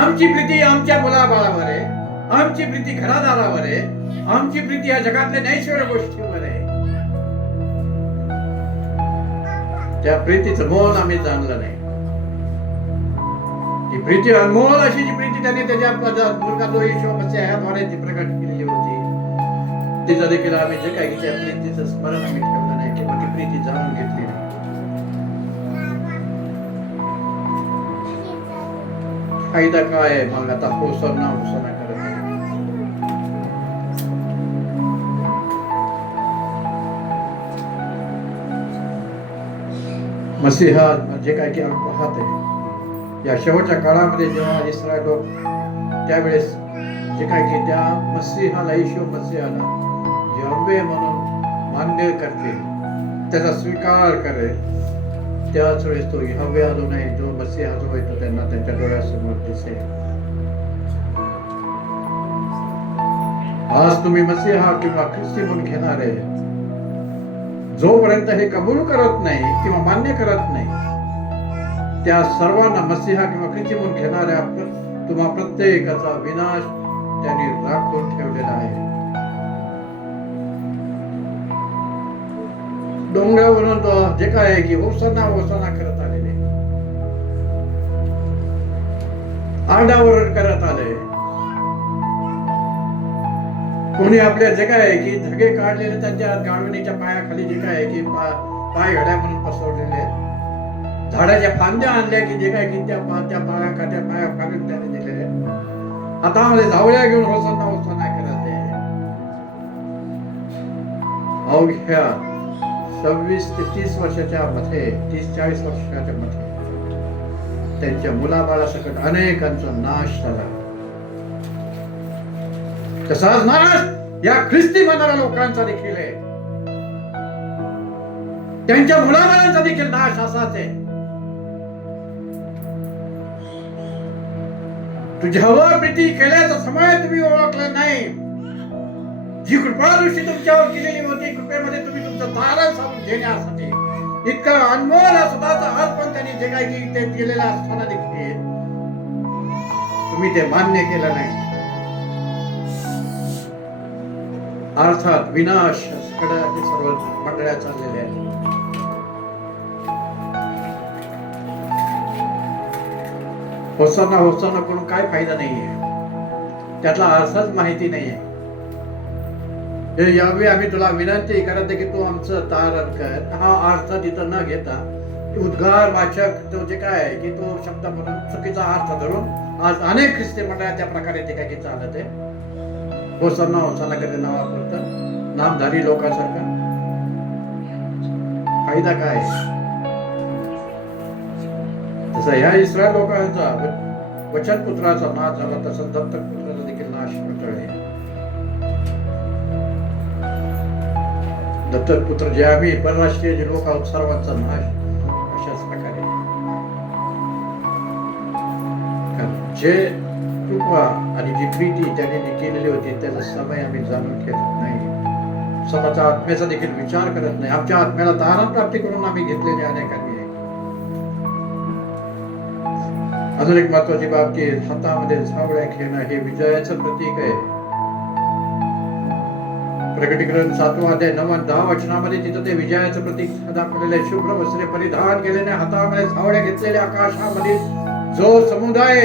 आमची प्रीती आमच्या मुलाबाळावर आहे, आमची प्रीती घरादारावर आहे, आमची प्रीती या जगातल्या नैसर्गिक गोष्टीवर आहे. त्या प्रीतीचं मोल आम्ही जाणलं नाही. ही प्रीती अनमोल अशी जी प्रीती त्याने त्याच्या मुलगा जो येशू मसीहाद्वारे ती प्रकट केलेली होती, तिचं देखील आम्ही जे काही त्या प्रीतीचं स्मरण आम्ही ठेवलं नाही किंवा ती प्रीती जाणून घेतली नाही. फायदा काय आहे मग आता होसना होसना करत आहे. मसीहा जे काय की आम्ही पाहत आहे या शेवटच्या काळामध्ये जेव्हा इस्रायल लोक त्यावेळेस जे काय की त्या मसीहाला येशू मसीहाला यहोवे म्हणून मान्य करतील, त्याचा स्वीकार करेल, त्याच वेळेस तो यहोवे अदोनाई जो मसीहा जो आहे तो त्यांना त्यांच्या डोळ्यासमोर दिसेल. आज तुम्ही मसीहा किंवा ख्रिस्ती म्हणून घेणारे जोपर्यंत हे कबूल करत नाही किंवा मान्य करत नाही, त्या सर्वांना मसीहा किंवा ख्रिस्ती म्हणून घेणाऱ्या तुम्हा प्रत्येकाचा विनाश त्यांनी राखून ठेवलेला आहे. डोंगरावरून जे काय आहे की होसाना होसाना करत आलेले, आरडाओरड करत आले. कोणी आपल्या जे काय आहे की धगे काढलेले त्यांच्या गाडवणीच्या पायाखाली जे काय आहे की पाय घड्या म्हणून पसरवलेले, झाडाच्या फांद्या आणल्या की जे काय की त्या पाया काढून त्याने दिलेले, हातामध्ये झावळ्या घेऊन होसाना होसाना करत आहे. अवघ्या 26 ते 30 वर्षाच्या मध्ये, 30-40 वर्षाच्या मध्ये त्यांच्या मुलाबाळासकट अनेकांचा नाश झाला. तसाच नाश या ख्रिस्ती म्हणणाऱ्या लोकांचा देखील आहे, त्यांच्या मुलाबाळांचा देखील नाश असाच आहे. तुझ्यावर प्रीती केल्याचा समय तुम्ही ओळखला नाही, जी कृपादृष्टी तुमच्यावर केलेली होती, कृपेमध्ये तुम्ही तुमचं तारण साधून घेण्यासाठी इतका अनमोल स्वतःचा अर्पण त्यांनी जे काही की ते केलेला असताना देखील तुम्ही ते मान्य केलं नाही. अर्थात विनाश कडे सर्व मंडळ्या चाललेल्या आहेत. होसाना होसाना करून काय फायदा नाहीये, त्यातला अर्थच माहिती नाहीये. यावेळी आम्ही तुला विनंती करत की तू आमचं तारण कर, हा अर्थ तिथं न घेता उद्गार वाचक तो जे काय आहे की तो शब्द म्हणून चुकीचा अर्थ धरून आज अनेक ख्रिस्ती मंडळात त्या प्रकारे ते काय की चालत आहे. होसाना होसाना करते नावापुरतं नामधारी लोकांसारखा फायदा काय? तसा ह्या इस्रायल लोकांचा वचन पुत्राचा नाश झाला, तसा दत्तक पुत्राचा देखील नाश होतोय. दत्तक पुत्र जे आम्ही परराष्ट्रीय जे लोक आहोत सर्वांचा नाश अशाच प्रकारे. जे कृपा आणि जी प्रीती त्याने केलेली होती त्याचा समय आम्ही जाणून घेत नाही, स्वतःच्या आत्म्याचा देखील विचार करत नाही. आमच्या आत्म्याला तारण प्राप्ती करून आम्ही घेतलेले अनेकांनी. अजून एक महत्वाची बाब की हातामध्ये झावळ्या घेणं हे विजयाचं प्रतीक आहे. प्रकटीकरण 7 अध्याय 9-10 वचनामध्ये तिथं ते विजयाचं प्रतीक दाखवलेलं आहे. शुभ्र वस्त्रे परिधान केलेले, हातामध्ये झावळ्या घेतलेले, आकाशामध्ये जो समुदाय,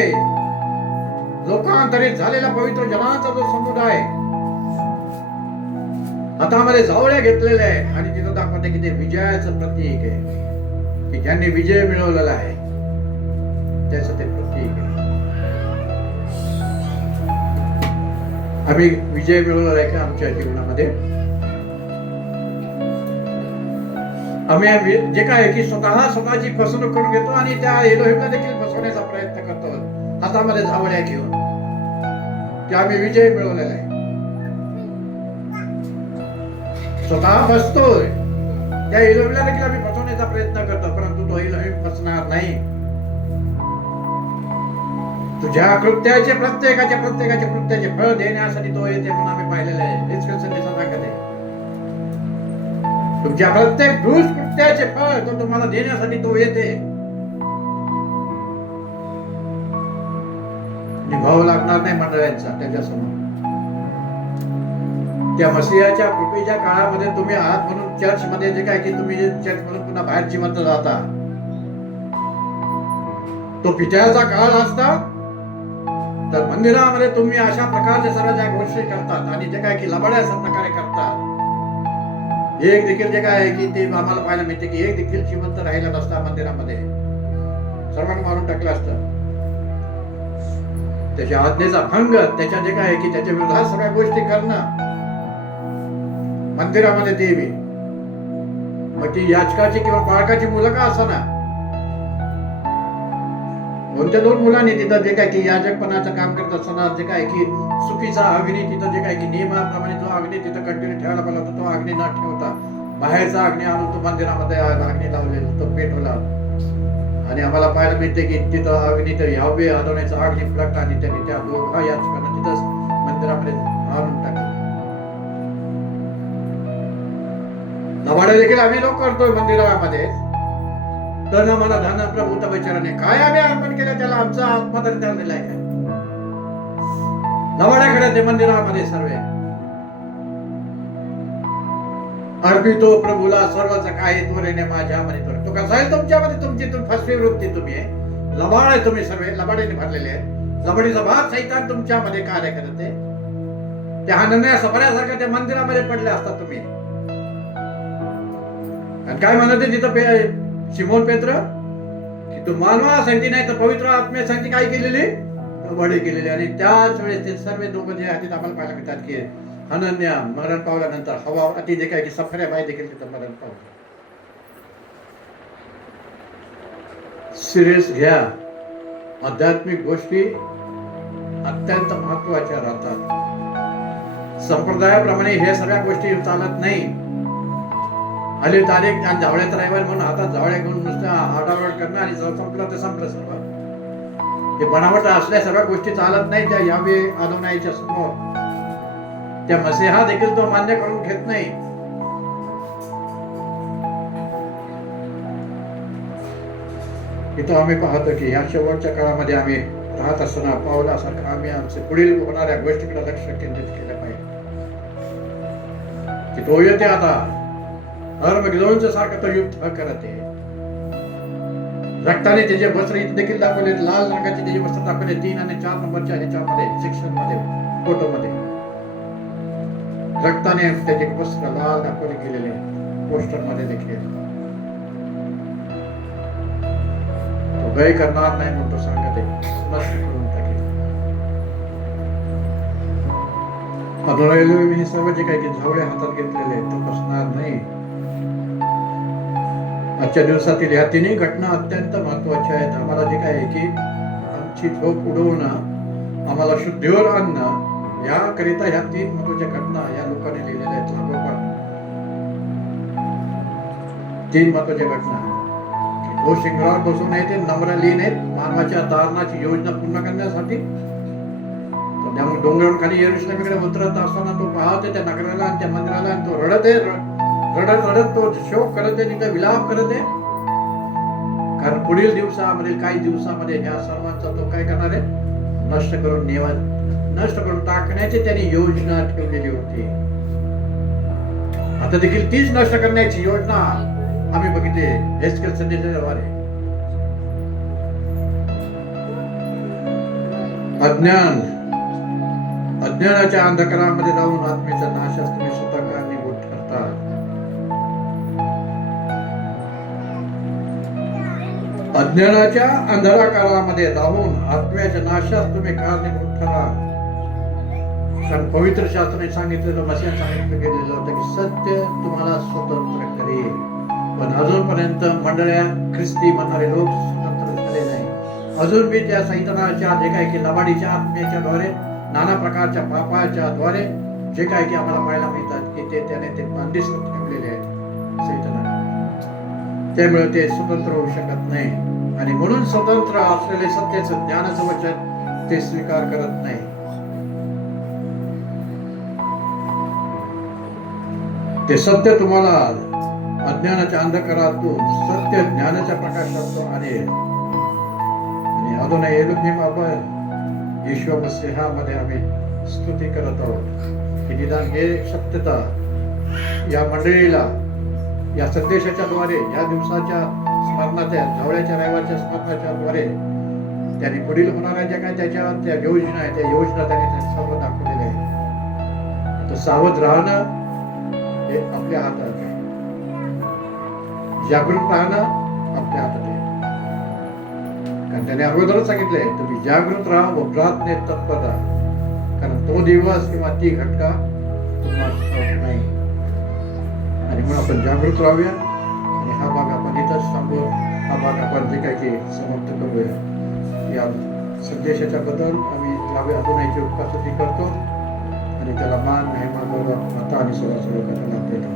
लोकांतरित झालेला पवित्र जनाचा जो समुदाय हातामध्ये झावळ्या घेतलेले आहे. आणि तिथं दाखवते की ते विजयाचं प्रतीक आहे, की ज्यांनी विजय मिळवलेला आहे त्याचं ते प्रतीक आहे. आम्ही विजय मिळवलेला आहे का आमच्या जीवनामध्ये? आम्ही जे काय आहे की स्वतःची फसवणूक करून घेतो आणि त्या एलोहिमला देखील फसवण्याचा प्रयत्न करतो हातामध्ये झावळ्या घेऊन, की आम्ही विजय मिळवलेला आहे. स्वतः फसतोय, त्या एलोहिमला देखील आम्ही फसवण्याचा प्रयत्न करतो, परंतु तो एलोहिम फसणार नाही. तुझ्या कृत्याचे प्रत्येकाचे कृत्याचे फळ देण्यासाठी तो येते म्हणून आम्ही पाहिलेलं आहे. हेच संदेशात सांगत आहे. तुमच्या प्रत्येक दुष्ट कृत्याचे फळ तो तुम्हाला देण्यासाठी तो येते. निभाव लागणार नाही मंडळांचा त्याच्यासमोर. त्या मसीहाच्या कृपेच्या काळामध्ये तुम्ही आहात म्हणून चर्च मध्ये जे काय की तुम्ही चर्च म्हणून पुन्हा बाहेर जिवंत जाता. तो पित्याचा काळ असता तर मंदिरामध्ये तुम्ही अशा प्रकारच्या सर्व ज्या गोष्टी करतात आणि जे काय की लबाड्या अशा प्रकारे करतात, एक देखील जे काय आहे की ते आम्हाला पाहायला मिळते की एक देखील जिवंत राहिला नसता मंदिरामध्ये, सर्वांना मारून टाकलं असतं. त्याच्या आज्ञेचा भंग, त्याच्या जे काय आहे की त्याच्या विरोधात सगळ्या गोष्टी करणं मंदिरामध्ये देवी, मग ती याचकाची किंवा बाळकाची मुलं का असना, कोणत्या दोन मुलांनी तिथं जे काय की याजकपणाचं काम करत असताना जे काय की चुकीचा अग्नी तिथं जे काय की नियमाप्रमाणे जो अग्नी तिथं कंटिन्यू ठेवायला पाहिला होता, तो अग्नी न ठेवता बाहेरचा अग्नी आणून तो मंदिरामध्ये अग्नी लावलेला, तो पेटवला. आणि आम्हाला पाहायला मिळते की तिथं अग्नी तर यावे अडवण्याचा अग्नी फुलकला आणि त्यांनी त्या दोघा याचकांना तिथंच मंदिरामध्ये मारून टाकलं. लबाड्या देखील आम्ही लोक करतोय मंदिरामध्ये. धन मला धन प्रभूत विचाराने काय आम्ही अर्पण केलं त्याला आमचा आत्मा तरी त्याला दिलाय काय? लबाड्याकडे ते मंदिरामध्ये सर्व अर्पितो प्रभूला सर्वच काही त्वरेने माझ्यामध्ये त्वरे. तो कसा आहे तुमच्यामध्ये? तुमची फसवी वृत्ती तुम्ही आहे, लबाड आहे तुम्ही, सर्व लबाडीने भरलेले आहे. लबाडीचा भाग सैतान तुमच्यामध्ये कार्य करते. त्या हनन्या सफऱ्यासारखं त्या मंदिरामध्ये पडले असतात तुम्ही. आणि काय म्हणते तिथं शिमोन पेत्र की तू मानवा सांगती नाही तर पवित्र आत्म्या सांगती काय केलेली? लबाडी केलेली. आणि त्याच वेळेस ते सर्व दोघं जे आहेत आम्हाला पाहायला मिळतात की हनन्या मरण पावल्यानंतर हवा अति जे काय की सफऱ्या बाई देखील तिथं मरण पावलं. सिरियस घ्या, आध्यात्मिक गोष्टी अत्यंत महत्वाच्या राहतात. संप्रदायाप्रमाणे हे सगळ्या गोष्टी चालत नाही. आली तारीख आणि जावळ्यात रविवार म्हणून हातात जावळ्या घेऊन नुसतं आडावड करणं आणि संपलं ते संपलं सर्व. हे बनावट असल्या सर्व गोष्टी चालत नाही. त्या यावे आदोनाईच्या समोर त्या मसीहा देखील तो मान्य करून घेत नाही. इथं आम्ही पाहतो की या शेवटच्या काळामध्ये आम्ही राहत असताना पावलासारखं आम्ही आमचे पुढील होणाऱ्या गोष्टीकडे लक्ष केंद्रित केलं पाहिजे. की तो येते आता हरमगिदोनच्या सारखं तो युद्ध करते. रक्ताने त्याचे वस्त्र इथे देखील दाखवले, लाल रंगाचे त्याचे वस्त्र दाखवले 3 आणि 4 नंबरच्या ह्याच्यामध्ये सेक्शन मध्ये फोटो मध्ये रक्ताने त्याचे वस्त्र लाल दाखवले गेलेले पोस्टर मध्ये देखील. तो भय करणार नाही म्हणून तो सांगते, नष्ट करून टाकेल. अधोरायलो सर्व जे काही झावळे हातात घेतलेले तो बसणार नाही. आजच्या दिवसातील ह्या तिन्ही घटना अत्यंत महत्वाच्या आहेत. आम्हाला जे काय आहे की आमची झोप उडवणं, आम्हाला शुद्धीवर आणणं, याकरिता ह्या 3 महत्वाच्या घटना या लोकांनी लिहिलेल्या आहेत. लागोपाठ 3 महत्वाच्या घटना की तो शिंगरावर बसून आहे, ते नम्र लीन आहेत मानवाच्या तारणाची योजना पूर्ण करण्यासाठी. त्यामुळे डोंगरावर खाली यरुशलेमकडे उतरत असताना तो पाहते त्या नगराला आणि त्या मंदिराला आणि तो रडत आहे, रडत रडत तो शोक करत आहे, तिथे विलाप करत आहे. कारण पुढील दिवसामध्ये काही दिवसामध्ये ह्या सर्वांचा तो काय करणार आहे? नष्ट करून नष्ट करून टाकण्याची त्यांनी योजना ठेवलेली होती. आता देखील तीच नष्ट करण्याची योजना आम्ही बघितली एस्केल संदेशाद्वारे. अज्ञानाच्या अंधकारामध्ये राहून आत्मेचा नाशास तुम्ही स्वतः कारणीभूत ठरता. अज्ञानाच्या अंधकारामध्ये राहून आत्म्याच्या नाशास तुम्ही कारणीभूत ठरा. कारण पवित्र शास्त्राने सांगितलेलं, मसीहा सांगितलं गेलेलं होतं की सत्य तुम्हाला स्वतंत्र करेल. पण अजूनपर्यंत मंडळ्या ख्रिस्ती म्हणणारे लोक स्वतंत्र झाले नाही. अजून बी त्या सैतानाच्या जे काही की लबाडीच्या आत्म्याच्या द्वारे, नाना प्रकारच्या पापाच्या द्वारे जे काय की आम्हाला पाहायला मिळतात की ते त्याने ते बंदिस्त ठेवलेले आहेत सैतानाने. त्यामुळे ते स्वतंत्र होऊ शकत नाही. आणि म्हणून स्वतंत्र असलेले सत्याचं ज्ञानाचं वचन ते स्वीकार करत नाही. ते सत्य तुम्हाला अज्ञानाच्या अंधकारातून सत्य ज्ञानाच्या प्रकाशात आणेल. आणि अजूनही एलोहिम आपण येशू मसीहामध्ये आम्ही स्तुती करत आहोत की निदान हे सत्यता या मंडळीला या संदेशाच्या द्वारे, या दिवसाच्या स्मरणाच्या, जावळ्याच्या रविवारच्या स्मरणाच्या द्वारे त्याने पुढील होणाऱ्या ज्या काय त्याच्या त्या योजना आहेत त्या योजना त्याने सर्व दाखवलेल्या आहेत. तर सावध राहणं हे आपल्या हातात आहे, जागृत राहणं आपल्या हातात आहे. कारण त्याने अगोदरच सांगितलंय तुम्ही जागृत राहा व प्रार्थनेत तत्पर राहा, कारण तो दिवस किंवा ती घटना तुम्हाला ठाऊक नाही. आणि म्हणून आपण जागृत राहूया आणि हा भाग आपण इथंच थांबू. हा भाग आपण जे काय की समाप्त करूया. या संदेशाच्या बद्दल आम्ही लावे अजूनची उपस्थिती करतो आणि त्याला मान महिमा गौरव आता आणि सर्व सर्व करायला देतो.